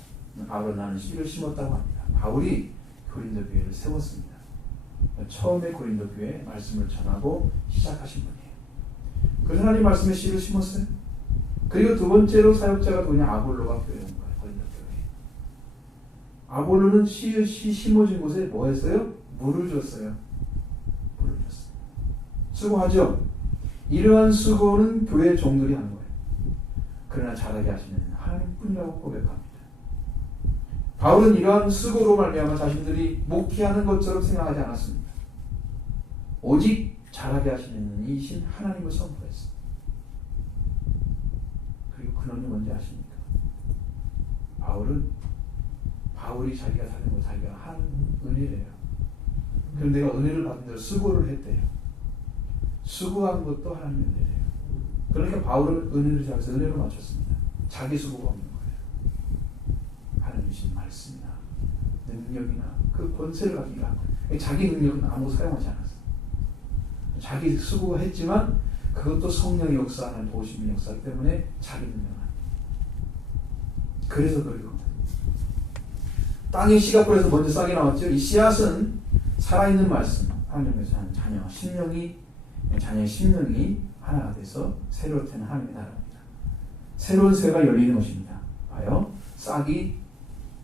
바울은 나는 씨를 심었다고 합니다. 바울이 고린도 교회를 세웠습니다. 처음에 고린도 교회에 말씀을 전하고 시작하신 분이에요. 그래서 하나님 말씀에 씨를 심었어요. 그리고 두 번째로 사역자가 누구냐? 아볼로가 교회에 온 거예요. 고린도 교회에. 아볼로는 씨 심어진 곳에 뭐 했어요? 물을 줬어요. 물을 줬어요. 수고하죠? 이러한 수고는 교회 종들이 하는 거예요. 그러나 자라게 하시는 하나님뿐이라고 고백합니다. 바울은 이러한 수고로 말미암아 자신들이 목회하는 것처럼 생각하지 않았습니다. 오직 자라게 하시는 이신 하나님을 선포했습니다. 그리고 근원이 뭔지 아십니까? 바울이 자기가 사는 거 자기가 한 은혜래요. 그런데 내가 은혜를 받은 대로 수고를 했대요. 수고한 것도 하나님의 은혜래요. 그러니까 바울은 은혜를 잡아서 은혜로 맞췄습니다. 자기 수고가 없는 거예요. 하나님 주신 말씀이나 능력이나 그 권세를 가지고 한 거예요. 자기 능력은 아무 사용하지 않았어요. 자기 수고가 했지만 그것도 성령의 역사하는 도심의 역사이기 때문에 자기 능력은 아니에요. 그래서 그럴 겁니다. 땅에 씨가 뿌려서 먼저 싹이 나왔죠. 이 씨앗은 살아있는 말씀, 하나님께서 한 자녀의 심령이 하나가 돼서 새로 태어난 하나님의 나라입니다. 새로운 새가 열리는 것입니다. 봐요. 싹이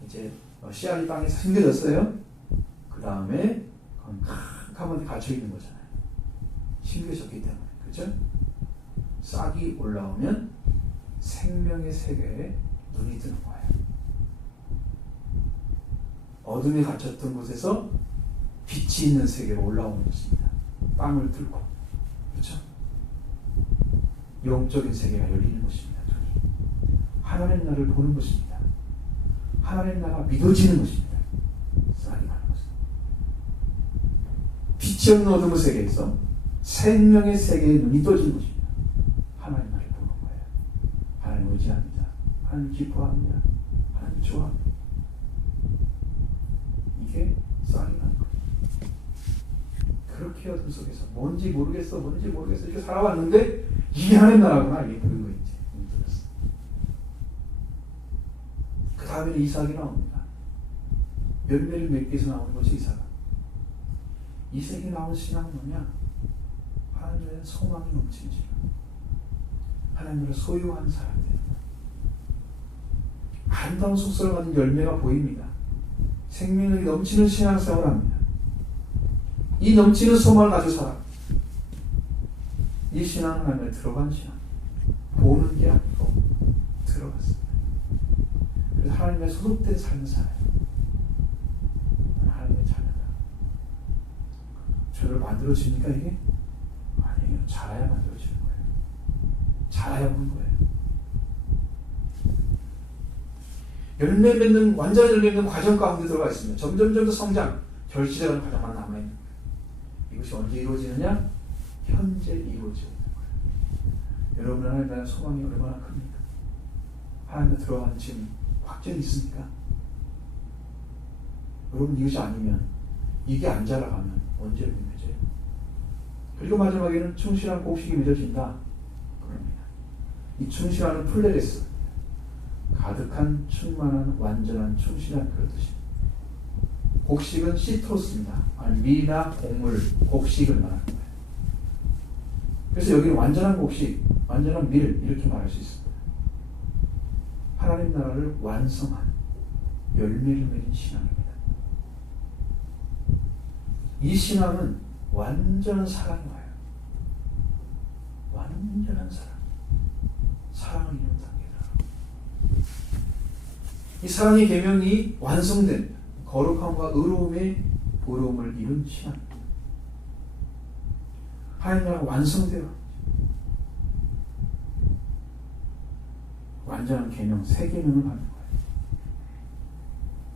이제 씨앗이 땅에 심겨졌어요. 그 다음에 캄캄한데 갇혀 있는 거잖아요. 심겨졌기 때문에, 그렇죠? 싹이 올라오면 생명의 세계에 눈이 뜨는 거예요. 어둠에 갇혔던 곳에서 빛이 있는 세계로 올라오는 것입니다. 땅을 뚫고, 그렇죠? 영적인 세계가 열리는 것입니다. 하나님 나라를 보는 것입니다. 하나님 나라가 믿어지는 것입니다. 싹이 나는 것입니다. 빛이 없는 어둠의 세계에서 생명의 세계에 눈이 떠지는 것입니다. 하나님 나라를 보는 거예요. 하나님 의지합니다. 하나님 기뻐합니다. 하나님 좋아합니다. 이게 싹이 나는 거예요. 그렇게 어둠 속에서 뭔지 모르겠어 이렇게 살아왔는데 이게 하나님 나라구나 이게 보는 거 있지. 그 다음에는 이삭이 나옵니다. 열매를 맺기 위해서 나오는 것이 이삭. 이삭이 나온 신앙은 뭐냐? 하나님에 대한 소망이 넘치는 신앙. 하나님을 소유한 사람들. 아름다운 속성을 가진 열매가 보입니다. 생명력이 넘치는 신앙생활을 합니다. 이 넘치는 소망을 가지고 살아. 이 신앙은 하나님에 들어간 신앙. 보는 게 아니고 들어갔습니다. 그래서 하나님의 소속된 삶을 살아요. 하나님의 자녀다. 저를 만들어집니까 이게? 아니에요. 자라야 만들어지는 거예요. 자라야 보는 거예요. 열매 맺는, 완전한 열매 맺는 과정 가운데 들어가 있습니다. 점점 더 성장, 결실해가는 과정만 남아있는 거예요. 이것이 언제 이루어지느냐? 현재 이루어지고 있는 거예요. 여러분 하나님에 대한 소망이 얼마나 큽니까? 하나님에 들어가는 지금 확증이 있습니까? 여러분 이것이 아니면, 이게 안 자라가면 언제 맺어요? 그리고 마지막에는 충실한 곡식이 맺어진다. 그럽니다. 이 충실함은 플레레스, 가득한 충만한 완전한 충실한 그런 뜻입니다. 곡식은 시트로스입니다. 아니 밀이나 곡물, 곡식을 말하는 거예요. 그래서 여기는 완전한 곡식, 완전한 밀 이렇게 말할 수 있습니다. 하나님 나라를 완성한 열매를 맺은 신앙입니다. 이 신앙은 완전한 사랑이 와요. 완전한 사랑. 사랑을 이루는 단계다. 이 사랑의 계명이 완성된 거룩함과 의로움의 보름을 이룬 신앙입니다. 하나님 나라가 완성되어 완전한 계명, 새 계명을 받는 거예요.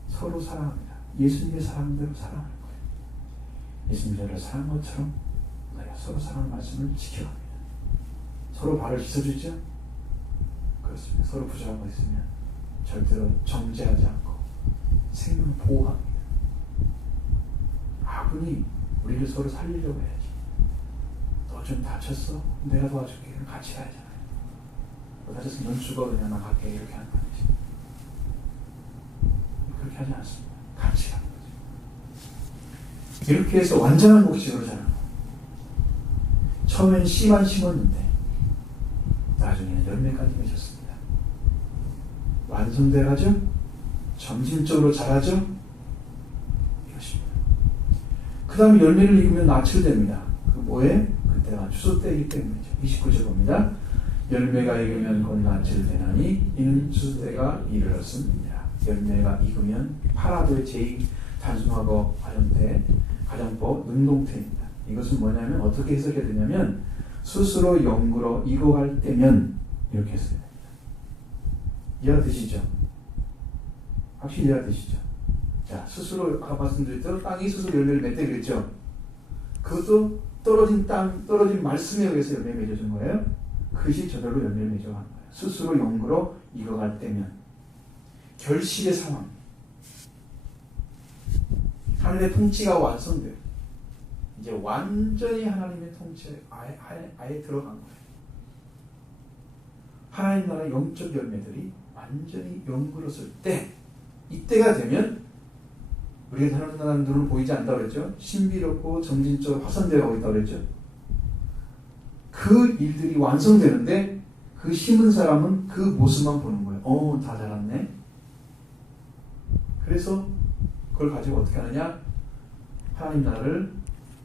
서로 사랑합니다. 예수님의 사랑대로 사랑하는 거예요. 예수님이 저를 사랑한 것처럼 우리가 서로 사랑하는 말씀을 지켜갑니다. 서로 발을 씻어주죠? 그렇습니다. 서로 부족한 거 있으면 절대로 정죄하지 않고 생명을 보호합니다. 아군이 우리를 서로 살리려고 해야지. 너 좀 다쳤어? 내가 도와줄게. 같이 가야잖아요. 너 다쳤으면 넌 죽어. 그냥 나 갈게. 이렇게 하는 거 아니지. 그렇게 하지 않습니다. 같이 가는 거죠. 이렇게 해서 완전한 곡식으로 자라는 거예요. 처음엔 씨만 심었는데 나중에는 열매까지 맺었습니다. 완성돼 가죠? 점진적으로 자라죠? 이것입니다. 그 다음에 열매를 익으면 낯을 됩니다. 그 뭐에? 그때가 추수 때이기 때문이죠. 29절 봅니다. 열매가 익으면 곧 낯을 되나니 이는 추수 때가 이르렀습니다. 열매가 익으면 파라도의 제2 단순화거 가정법 능동태입니다. 이것은 뭐냐면 어떻게 해석해야 되냐면 스스로 영구로 익어갈 때면 이렇게 했어야 됩니다. 이해가 되시죠? 확실히 이해가 되시죠? 자, 스스로 아까 말씀드렸던 땅이 스스로 열매를 맺대 그랬죠? 그것도 떨어진 땅, 떨어진 말씀에 의해서 열매를 맺어준 거예요. 그것이 저절로 열매를 맺어간 거예요. 스스로 영구로 익어갈 때면 결실의 상황, 하나님의 통치가 완성돼요. 이제 완전히 하나님의 통치에 아예 들어간 거예요. 하나님 나라 영적 열매들이 완전히 영그러질 때, 이때가 되면 우리가 하나님 나라 눈으로 보이지 않다고 그랬죠. 신비롭고 점진적으로 확산되어 가고 있다고 그랬죠. 그 일들이 완성되는데 그 심은 사람은 그 모습만 보는 거예요. 다 자랐네. 그래서 그걸 가지고 어떻게 하느냐? 하나님 나라를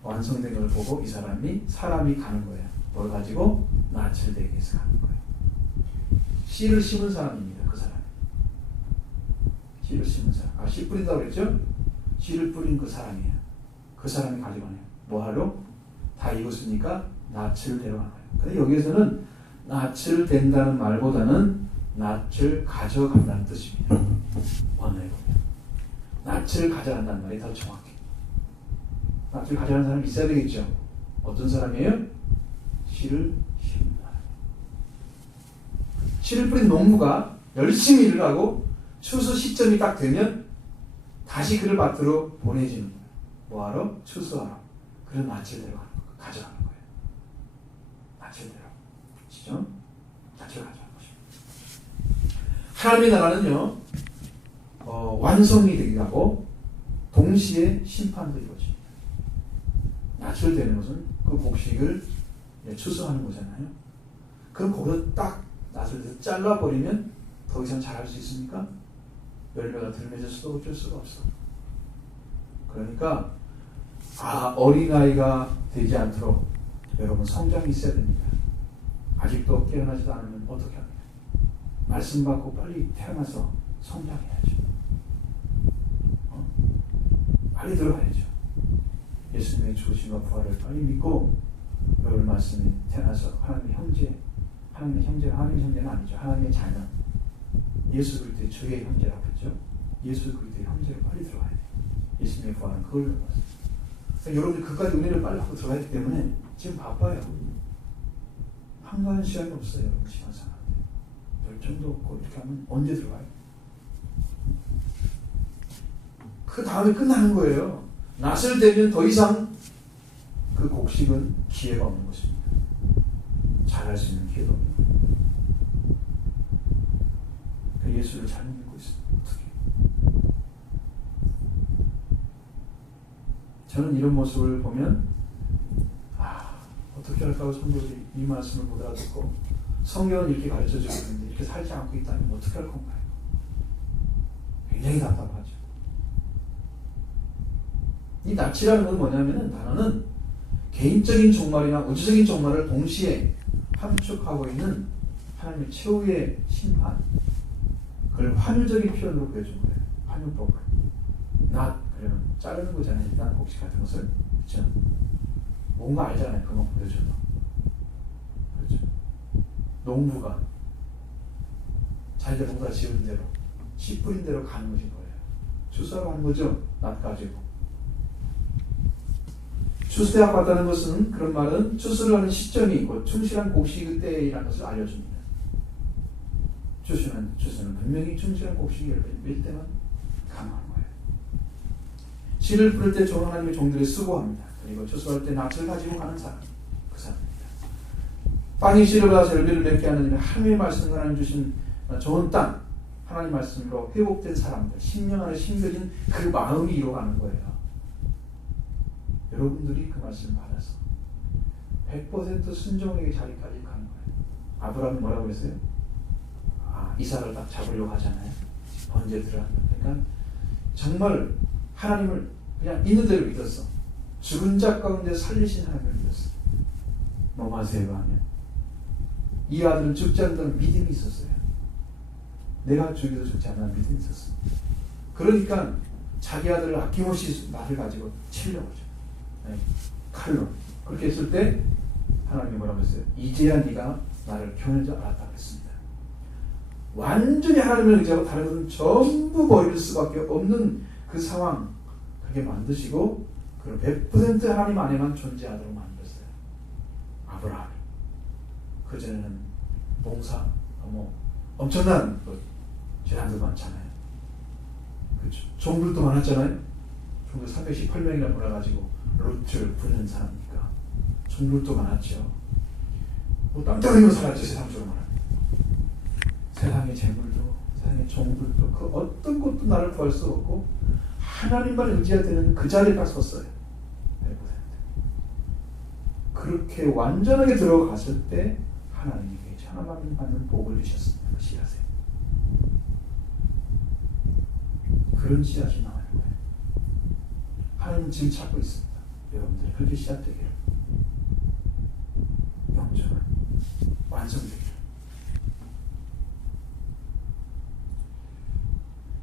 완성된 걸 보고 이 사람이 가는 거예요. 뭘 가지고? 낯을 되기 위해서 가는 거예요. 씨를 심은 사람입니다. 그 사람. 씨를 심은 사람. 씨 뿌린다고 그랬죠? 씨를 뿌린 그 사람이에요. 그 사람이 가져가네요. 뭐하러? 다 익었으니까 낯을 데려가는 거예요. 근데 여기에서는 낯을 댄다는 말보다는 낯을 가져간다는 뜻입니다. 원어에 보면. 낯을 가져간다는 말이 더 정확해. 낯을 가져가는 사람이 있어야 되겠죠. 어떤 사람이에요? 씨를 심는 사람. 씨를 뿌린 농부가 열심히 일을 하고 추수 시점이 딱 되면 다시 그를 밭으로 보내지는 거예요. 뭐하러? 추수하러. 그런 낯을 데려가는 거예요. 가져가는 거예요. 낯을 데려. 그렇죠? 낯을 가져가는 것입니다. 하나님의 나라는요, 완성이 되기도 하고 동시에 심판도 이루어집니다. 낯을 대는 것은 그 곡식을 추수하는 거잖아요. 그럼 거기서 딱 낯을 대서 잘라버리면 더 이상 자랄 수 있습니까? 열매가 들맺을 수도 어쩔 수가 없어. 그러니까 어린아이가 되지 않도록 여러분 성장이 있어야 됩니다. 아직도 깨어나지도 않으면 어떻게 합니까? 말씀 받고 빨리 태어나서 성장해야죠. 빨리 들어가야죠. 예수님의 죽으심과 부활을 빨리 믿고 여러분 말씀에 태어나서 하나님의 형제는 아니죠. 하나님의 자녀, 예수 그리스도의 저의 형제라고 했죠. 예수 그리스도의 형제로 빨리 들어가야 돼요. 예수님의 부활은 그걸 봤어요. 여러분들 그까지 은혜를 빨리 하고 들어가야 하기 때문에 지금 바빠요. 한가한 시간이 없어요. 여러분 시간 상황. 열정도 없고 이렇게 하면 언제 들어가요? 그 다음에 끝나는 거예요. 낯을 대면 더 이상 그 곡식은 기회가 없는 것입니다. 잘할 수 있는 기회가 없는 거예요. 그 예수를 잘못 믿고 있습니다. 어떻게? 저는 이런 모습을 보면 어떻게 할까 하고 성도들이 이 말씀을 못 알아듣고 성경은 이렇게 가르쳐주고 있는데 이렇게 살지 않고 있다면 어떻게 할 건가요? 굉장히 답답하죠. 이 낯이라는 건 뭐냐면 단어는 개인적인 종말이나 우주적인 종말을 동시에 함축하고 있는 하나님의 최후의 심판, 그걸 환유적인 표현으로 보여준 거예요. 환유법을. 낫 그러면 자르는 거잖아요. 일단 곡식 같은 것을. 그렇죠? 뭔가 알잖아요. 그만 보여줘도. 그렇죠? 농부가 자기가 농사 지은 대로 씨 뿌린 대로 가는 것인 거예요. 추수하러 가는 거죠. 낫 가지고. 추수대학 같다는 것은, 그런 말은 추수를 하는 시점이 곧 충실한 곡식의 때이라는 것을 알려줍니다. 추수는 분명히 충실한 곡식이 열릴 때만 가능한 거예요. 씨를 뿌릴 때 종 하나님의 종들이 수고합니다. 그리고 추수할 때 낫을 가지고 가는 사람, 그 사람입니다. 빵이 씨를 받아서 열매를 맺게 하는 하나님의 말씀과 하나님 주신 좋은 땅, 하나님 말씀으로 회복된 사람들, 10년 안에 심겨진 그 마음이 이루어가는 거예요. 여러분들이 그 말씀을 받아서 100% 순종의 자리까지 가는 거예요. 아브라함이 뭐라고 그랬어요? 이삭을 딱 잡으려고 하잖아요. 번제 들어간다. 그러니까 정말 하나님을 그냥 있는 대로 믿었어. 죽은 자 가운데 살리신 하나님을 믿었어. 뭐 하세요 하면 이 아들은 죽지 않는다는 믿음이 있었어요. 내가 죽여도 죽지 않는다는 믿음이 있었어. 그러니까 자기 아들을 아낌없이 나를 가지고 치려고 하죠. 네, 칼로. 그렇게 했을 때 하나님이 뭐라고 했어요? 이제야 네가 나를 교회인 줄 알았다 그랬습니다. 완전히 하나님을 의지하고 다른 것은 전부 버릴 수밖에 없는 그 상황, 그렇게 만드시고 그걸 100% 하나님 안에만 존재하도록 만들었어요. 아브라함이. 그전에는 농사, 엄청난 재난도 많잖아요. 그렇죠. 종들도 많았잖아요. 종들 318명이나 몰아가지고 루트를 부르는 사람이니까 종들도 많았죠. 땅덩이로 살았죠. 세상적으로 말하면. 세상의 재물도, 세상의 종들도, 그 어떤 것도 나를 구할 수 없고 하나님만 의지해야 되는 그 자리에 갔었어요. 100%. 그렇게 완전하게 들어갔을 때 하나님에게 하나만 받는 복을 주셨습니다. 그 씨앗에. 그런 씨앗이 나와요. 하나님은 지금 찾고 있습니다. 여러분들이 그렇게 씨앗되기를, 영적으로 완성되기를.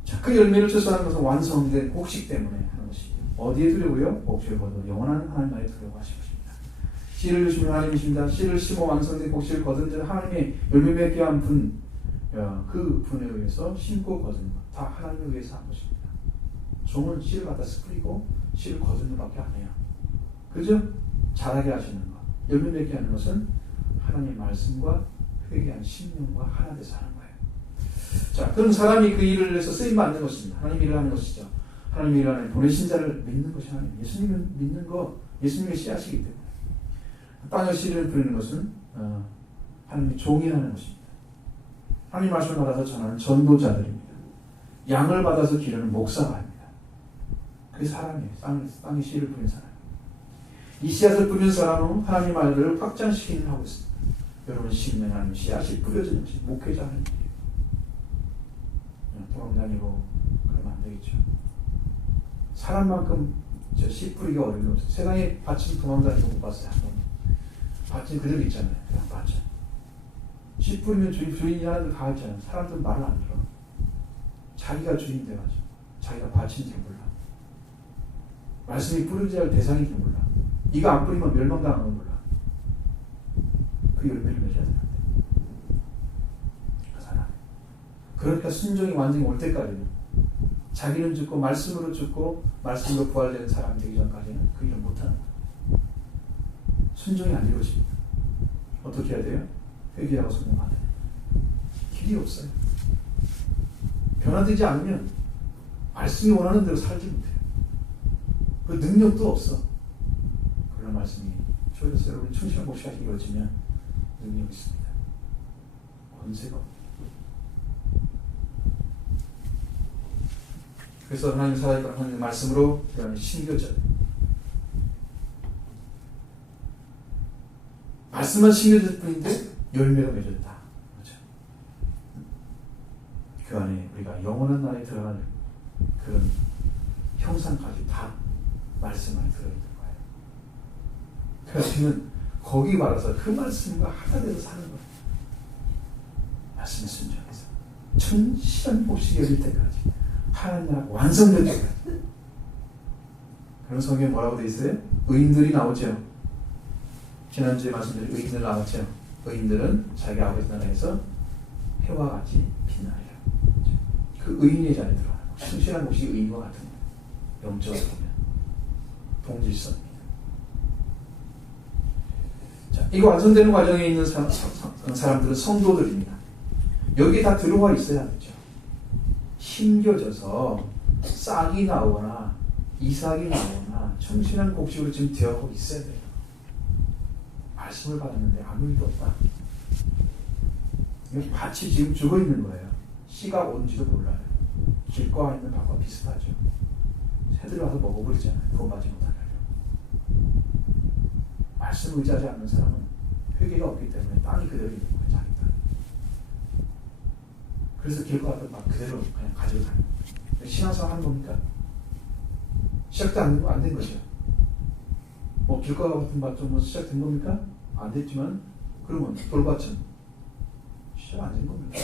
자, 그 열매를 추수하는 것은 완성된 곡식 때문에 하는 것이죠. 어디에 두려고요? 목표에 거둬 영원한 하나님 나라에 두려고 하신 것입니다. 씨를 주시는 하나님이십니다. 씨를 심어 완성된 곡식을 거둔 자는 하나님의 열매 맺게 한 분, 그 분에 의해서 심고 거둔 것, 다 하나님을 위해서 한 것입니다. 종은 씨를 받아서 뿌리고 씨를 거두는 것밖에 안 해요. 그죠? 자라게 하시는 것, 열매 맺게 하는 것은 하나님의 말씀과 회개한 신령과 하나 돼서 하는 거예요. 자, 그럼 사람이 그 일을 해서 쓰임 받는 것입니다. 하나님 일을 하는 것이죠. 하나님 일을 하는 보내신 자를 믿는 것이 하나님. 예수님을 믿는 거, 예수님의 씨앗이기 때문에. 땅에 씨를 뿌리는 것은 하나님의 종이 하는 것입니다. 하나님 말씀을 받아서 전하는 전도자들입니다. 양을 받아서 기르는 목사가 합니다. 그게 사람이에요. 땅에 씨를 뿌린 사람. 이 씨앗을 뿌린 사람은 하나님 말들을 확장시키는 하고 있습니다. 여러분 심는 하나님 씨앗이 뿌려지는 시 목회자 하는 일이에요. 도망 다니고 그러면 안 되겠죠. 사람만큼 씨 뿌리기가 어려운 게 없어요. 세상에 밭은 도망 다니고 못 봤어요. 한 번. 밭은 그대로 있잖아요. 그냥 밭은. 씨 뿌리면 주인이 하나들 다 있잖아요. 사람들은 말을 안 들어. 자기가 주인 돼가지고 자기가 밭인지 몰라. 말씀이 뿌려져야 할 대상인지 몰라. 이거 안 뿌리면 멸망당하는 걸 몰라. 그 열매를 맺어야 되는데 그 사람, 그러니까 순종이 완전히 올 때까지는, 자기는 죽고 말씀으로 죽고 말씀으로 부활되는 사람이 되기 전까지는 그 일을 못하는 거예요. 순종이 안 이루어집니다. 어떻게 해야 돼요? 회개하고 순종하는 길이 없어요. 변화되지 않으면 말씀이 원하는 대로 살지 못해요. 그 능력도 없어. 그런 말씀이 주어져서 여러분 충실한 목시가 이루어지면 능력이 있습니다. 권세가 없습니다. 그래서 하나님 살아있고 하나님의 말씀으로 그런 심겨져요. 말씀만 심겨질 뿐인데 열매가 맺었다. 그렇죠? 그 안에 우리가 영원한 나라에 들어가는 그런 형상까지 다 말씀 안에 들어있는 거예요. 그래서 우리는 거기 말아서 그 말씀과 하나 되어 사는 거예요. 말씀에 순종해서 천시한 복식이 열릴 때까지, 하나님 나라 완성될 때까지. 그럼 성경에 뭐라고 되어 있어요? 의인들이 나오죠. 지난주에 말씀드린 의인들 나왔죠. 의인들은 자기 아버지 나라에서 해와 같이 빛나리라. 그 의인의 자리에 들어가는 거예요. 충실한 것이 의인과 같은 거예요. 영적으로 보면 동질성입니다. 자, 이거 완성되는 과정에 있는 사람들은 성도들입니다. 여기에 다 들어와 있어야 되죠. 심겨져서 싹이 나오거나 이삭이 나오거나 충실한 곡식으로 지금 되어가고 있어야 돼요. 말씀을 받았는데 아무 일도 없다. 밭이 지금 죽어 있는 거예요. 씨가 온지도 몰라요. 길가에 있는 밭과 비슷하죠. 새들이 와서 먹어버리잖아요. 구원받지 못하려고. 말씀을 의지하지 않는 사람은 회개가 없기 때문에 땅이 그대로 있는 거예요. 자기 땅. 그래서 길가에 막 그대로 그냥 가지고 다니는 거예요. 신앙생활 하는 겁니까? 시작도 안 된 거죠. 뭐 길가 같은 밭좀 뭐 시작된 겁니까? 안 됐지만, 그러면 돌밭은 시작 안 된 겁니다.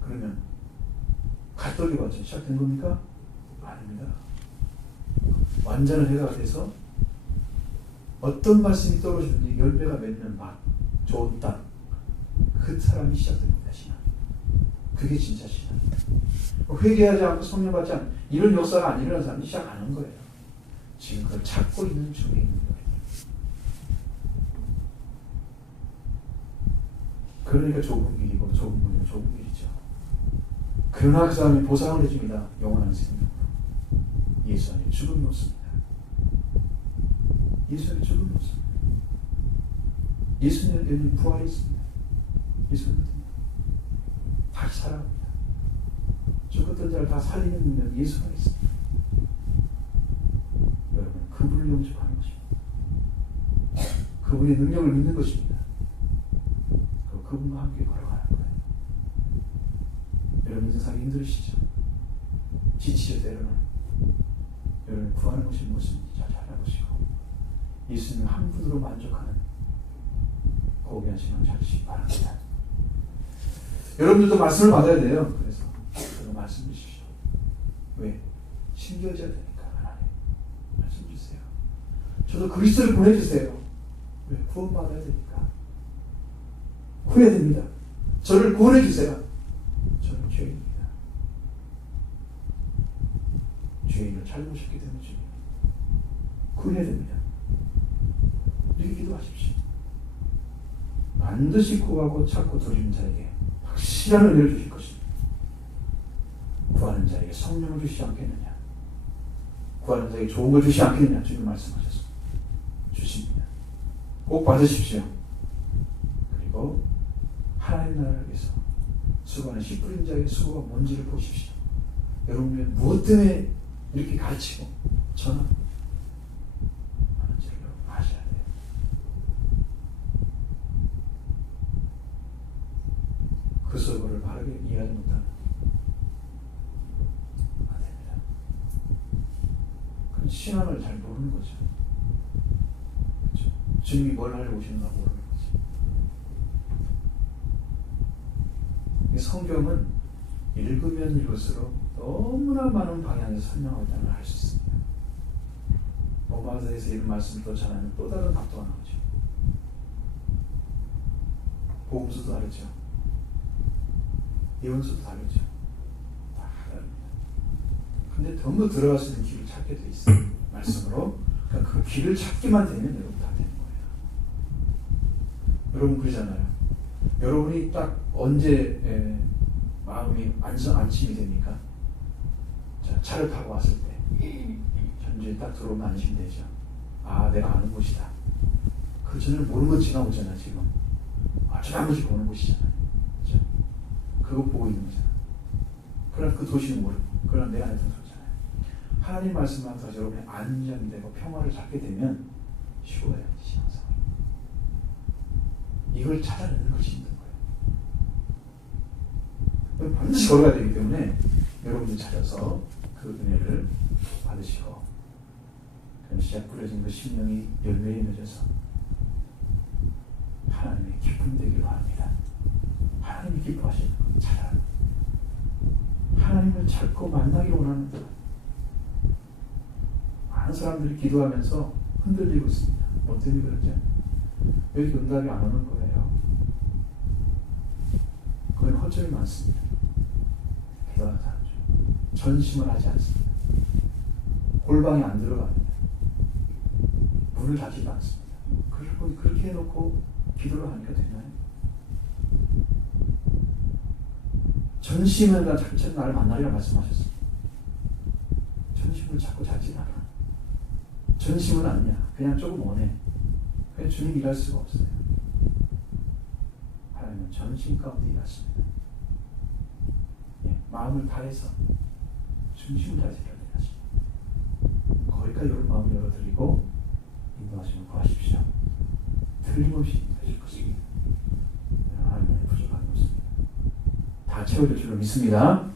그러면 갓돌이 밭은 시작된 겁니까? 아닙니다. 완전한 해가 돼서 어떤 말씀이 떨어지든지 열매가 맺는 밭, 좋은 땅, 그 사람이 시작됩니다. 신앙. 그게 진짜 신앙입니다. 회개하지 않고 성령 받지 않고 이런 역사가 안 일어난 사람이 시작 안 한 거예요. 지금 그걸 찾고 있는 중에 있는 거예요. 그러니까 좁은 길이고 좁은 문이고 좁은 길이죠. 그러나 그 사람이 보상을 해줍니다. 영원한 생명으로. 예수 안에 죽음이 없습니다. 예수 안에 죽음이 없습니다. 예수 안에 부활이 있습니다. 예수 안에 다시 살아갑니다. 죽었던 자를 다 살리는 능력 예수 안에 있습니다. 여러분, 그분을 영접하는 것입니다. 그분의 능력을 믿는 것입니다. 그리고 그분과 함께 걸어가는 거예요. 여러분 인생살기 힘들으시죠? 지치죠 때로는. 여러분 구하는 것이 무엇인지 잘 알아보시고 예수님 한 분으로 만족하는 고귀한 신앙 찾으시기 바랍니다. 여러분들도 말씀을 받아야 돼요. 그래서 저도 말씀 주십시오. 왜? 심겨져야 되니까. 하나님 말씀 주세요. 저도 그리스도를 보내주세요. 왜? 구원받아야 되니까. 후회됩니다. 저를 구원해주세요. 저는 죄인입니다. 죄인을 잘못했기 때문에 죄인입니다. 구해야 됩니다. 이렇게 기도하십시오. 반드시 구하고 찾고 두리는 자에게 확실한 은혜를 주실 것입니다. 구하는 자에게 성령을 주시지 않겠느냐, 구하는 자에게 좋은 걸 주시지 않겠느냐, 주님 말씀하셔서 주십니다. 꼭 받으십시오. 그리고 하나님 나라를 위해서 수고하는 씨 뿌린 자의 수고가 뭔지를 보십시오. 여러분의 무엇 때문에 이렇게 가르치고 전하는지를 아셔야 돼요. 그 수고를 바르게 이해하지 못하면 안 됩니다. 그건 신앙을 잘 모르는 거죠. 그렇죠? 주님이 뭘 하려고 오시는가 모르는 거죠. 성경은 읽으면 읽을수록 너무나 많은 방향에서 설명하고 있다는 걸 알 수 있습니다. 로마서에서 이런 말씀을 또 전하면 또 다른 각도가 나오죠. 복음서도 다르죠. 예언서도 다르죠. 다 다릅니다. 근데 전부 들어갈 수 있는 길을 찾게 돼 있어요. 말씀으로. 그러니까 그 길을 찾기만 되면 여러분 다 되는 거예요. 여러분 그러잖아요. 여러분이 딱 언제 마음이 안심이 됩니까? 자, 차를 타고 왔을 때 전주에 딱 들어오면 안심되죠. 아, 내가 아는 곳이다. 그 전에 모르는 건 지나오잖아 지금. 아주 한 번씩 보는 곳이잖아요. 그렇죠? 그거 보고 있는 거잖아. 그러나 그 도시는 모르고, 그러나 내가 알던 도시잖아요. 하나님 말씀만 더 여러분의 안정되고 평화를 잡게 되면 쉬워요, 신앙생활. 이걸 찾아내는 것이 힘든 거예요. 반드시 걸어야 되기 때문에 여러분이 찾아서 그 은혜를 받으시고, 그럼 시작 뿌려진 그 심령이 열매에 맺어서 하나님의 기쁨 되기를 바랍니다. 하나님이 기뻐하시는 것 찾아라. 하나님을 찾고 만나기를 원하는 것. 많은 사람들이 기도하면서 흔들리고 있습니다. 어떤 그런지 왜 이렇게 응답이 안 오는 거예요? 그건 허점이 많습니다. 기도하는 사람 중 전심을 하지 않습니다. 골방에 안 들어갑니다. 문을 닫지도 않습니다. 그리고 그렇게 해놓고 기도를 하니까 되나요? 전심을 찾는 나를 만나리라 말씀하셨습니다. 전심을 찾고 찾지 않아. 전심은 아니야. 그냥 조금 원해. 그냥 주님 일할 수가 없어요. 하나님은 전심 가운데 일하십니다. 마음을 다해서 중심을 다해서 일하십니다. 거기까지 여러분 마음을 열어드리고 인도하시면 구하십시오. 틀림없이 인도하실 것입니다. 하나님의 부족한 것입니다. 다 채워질 줄로 믿습니다.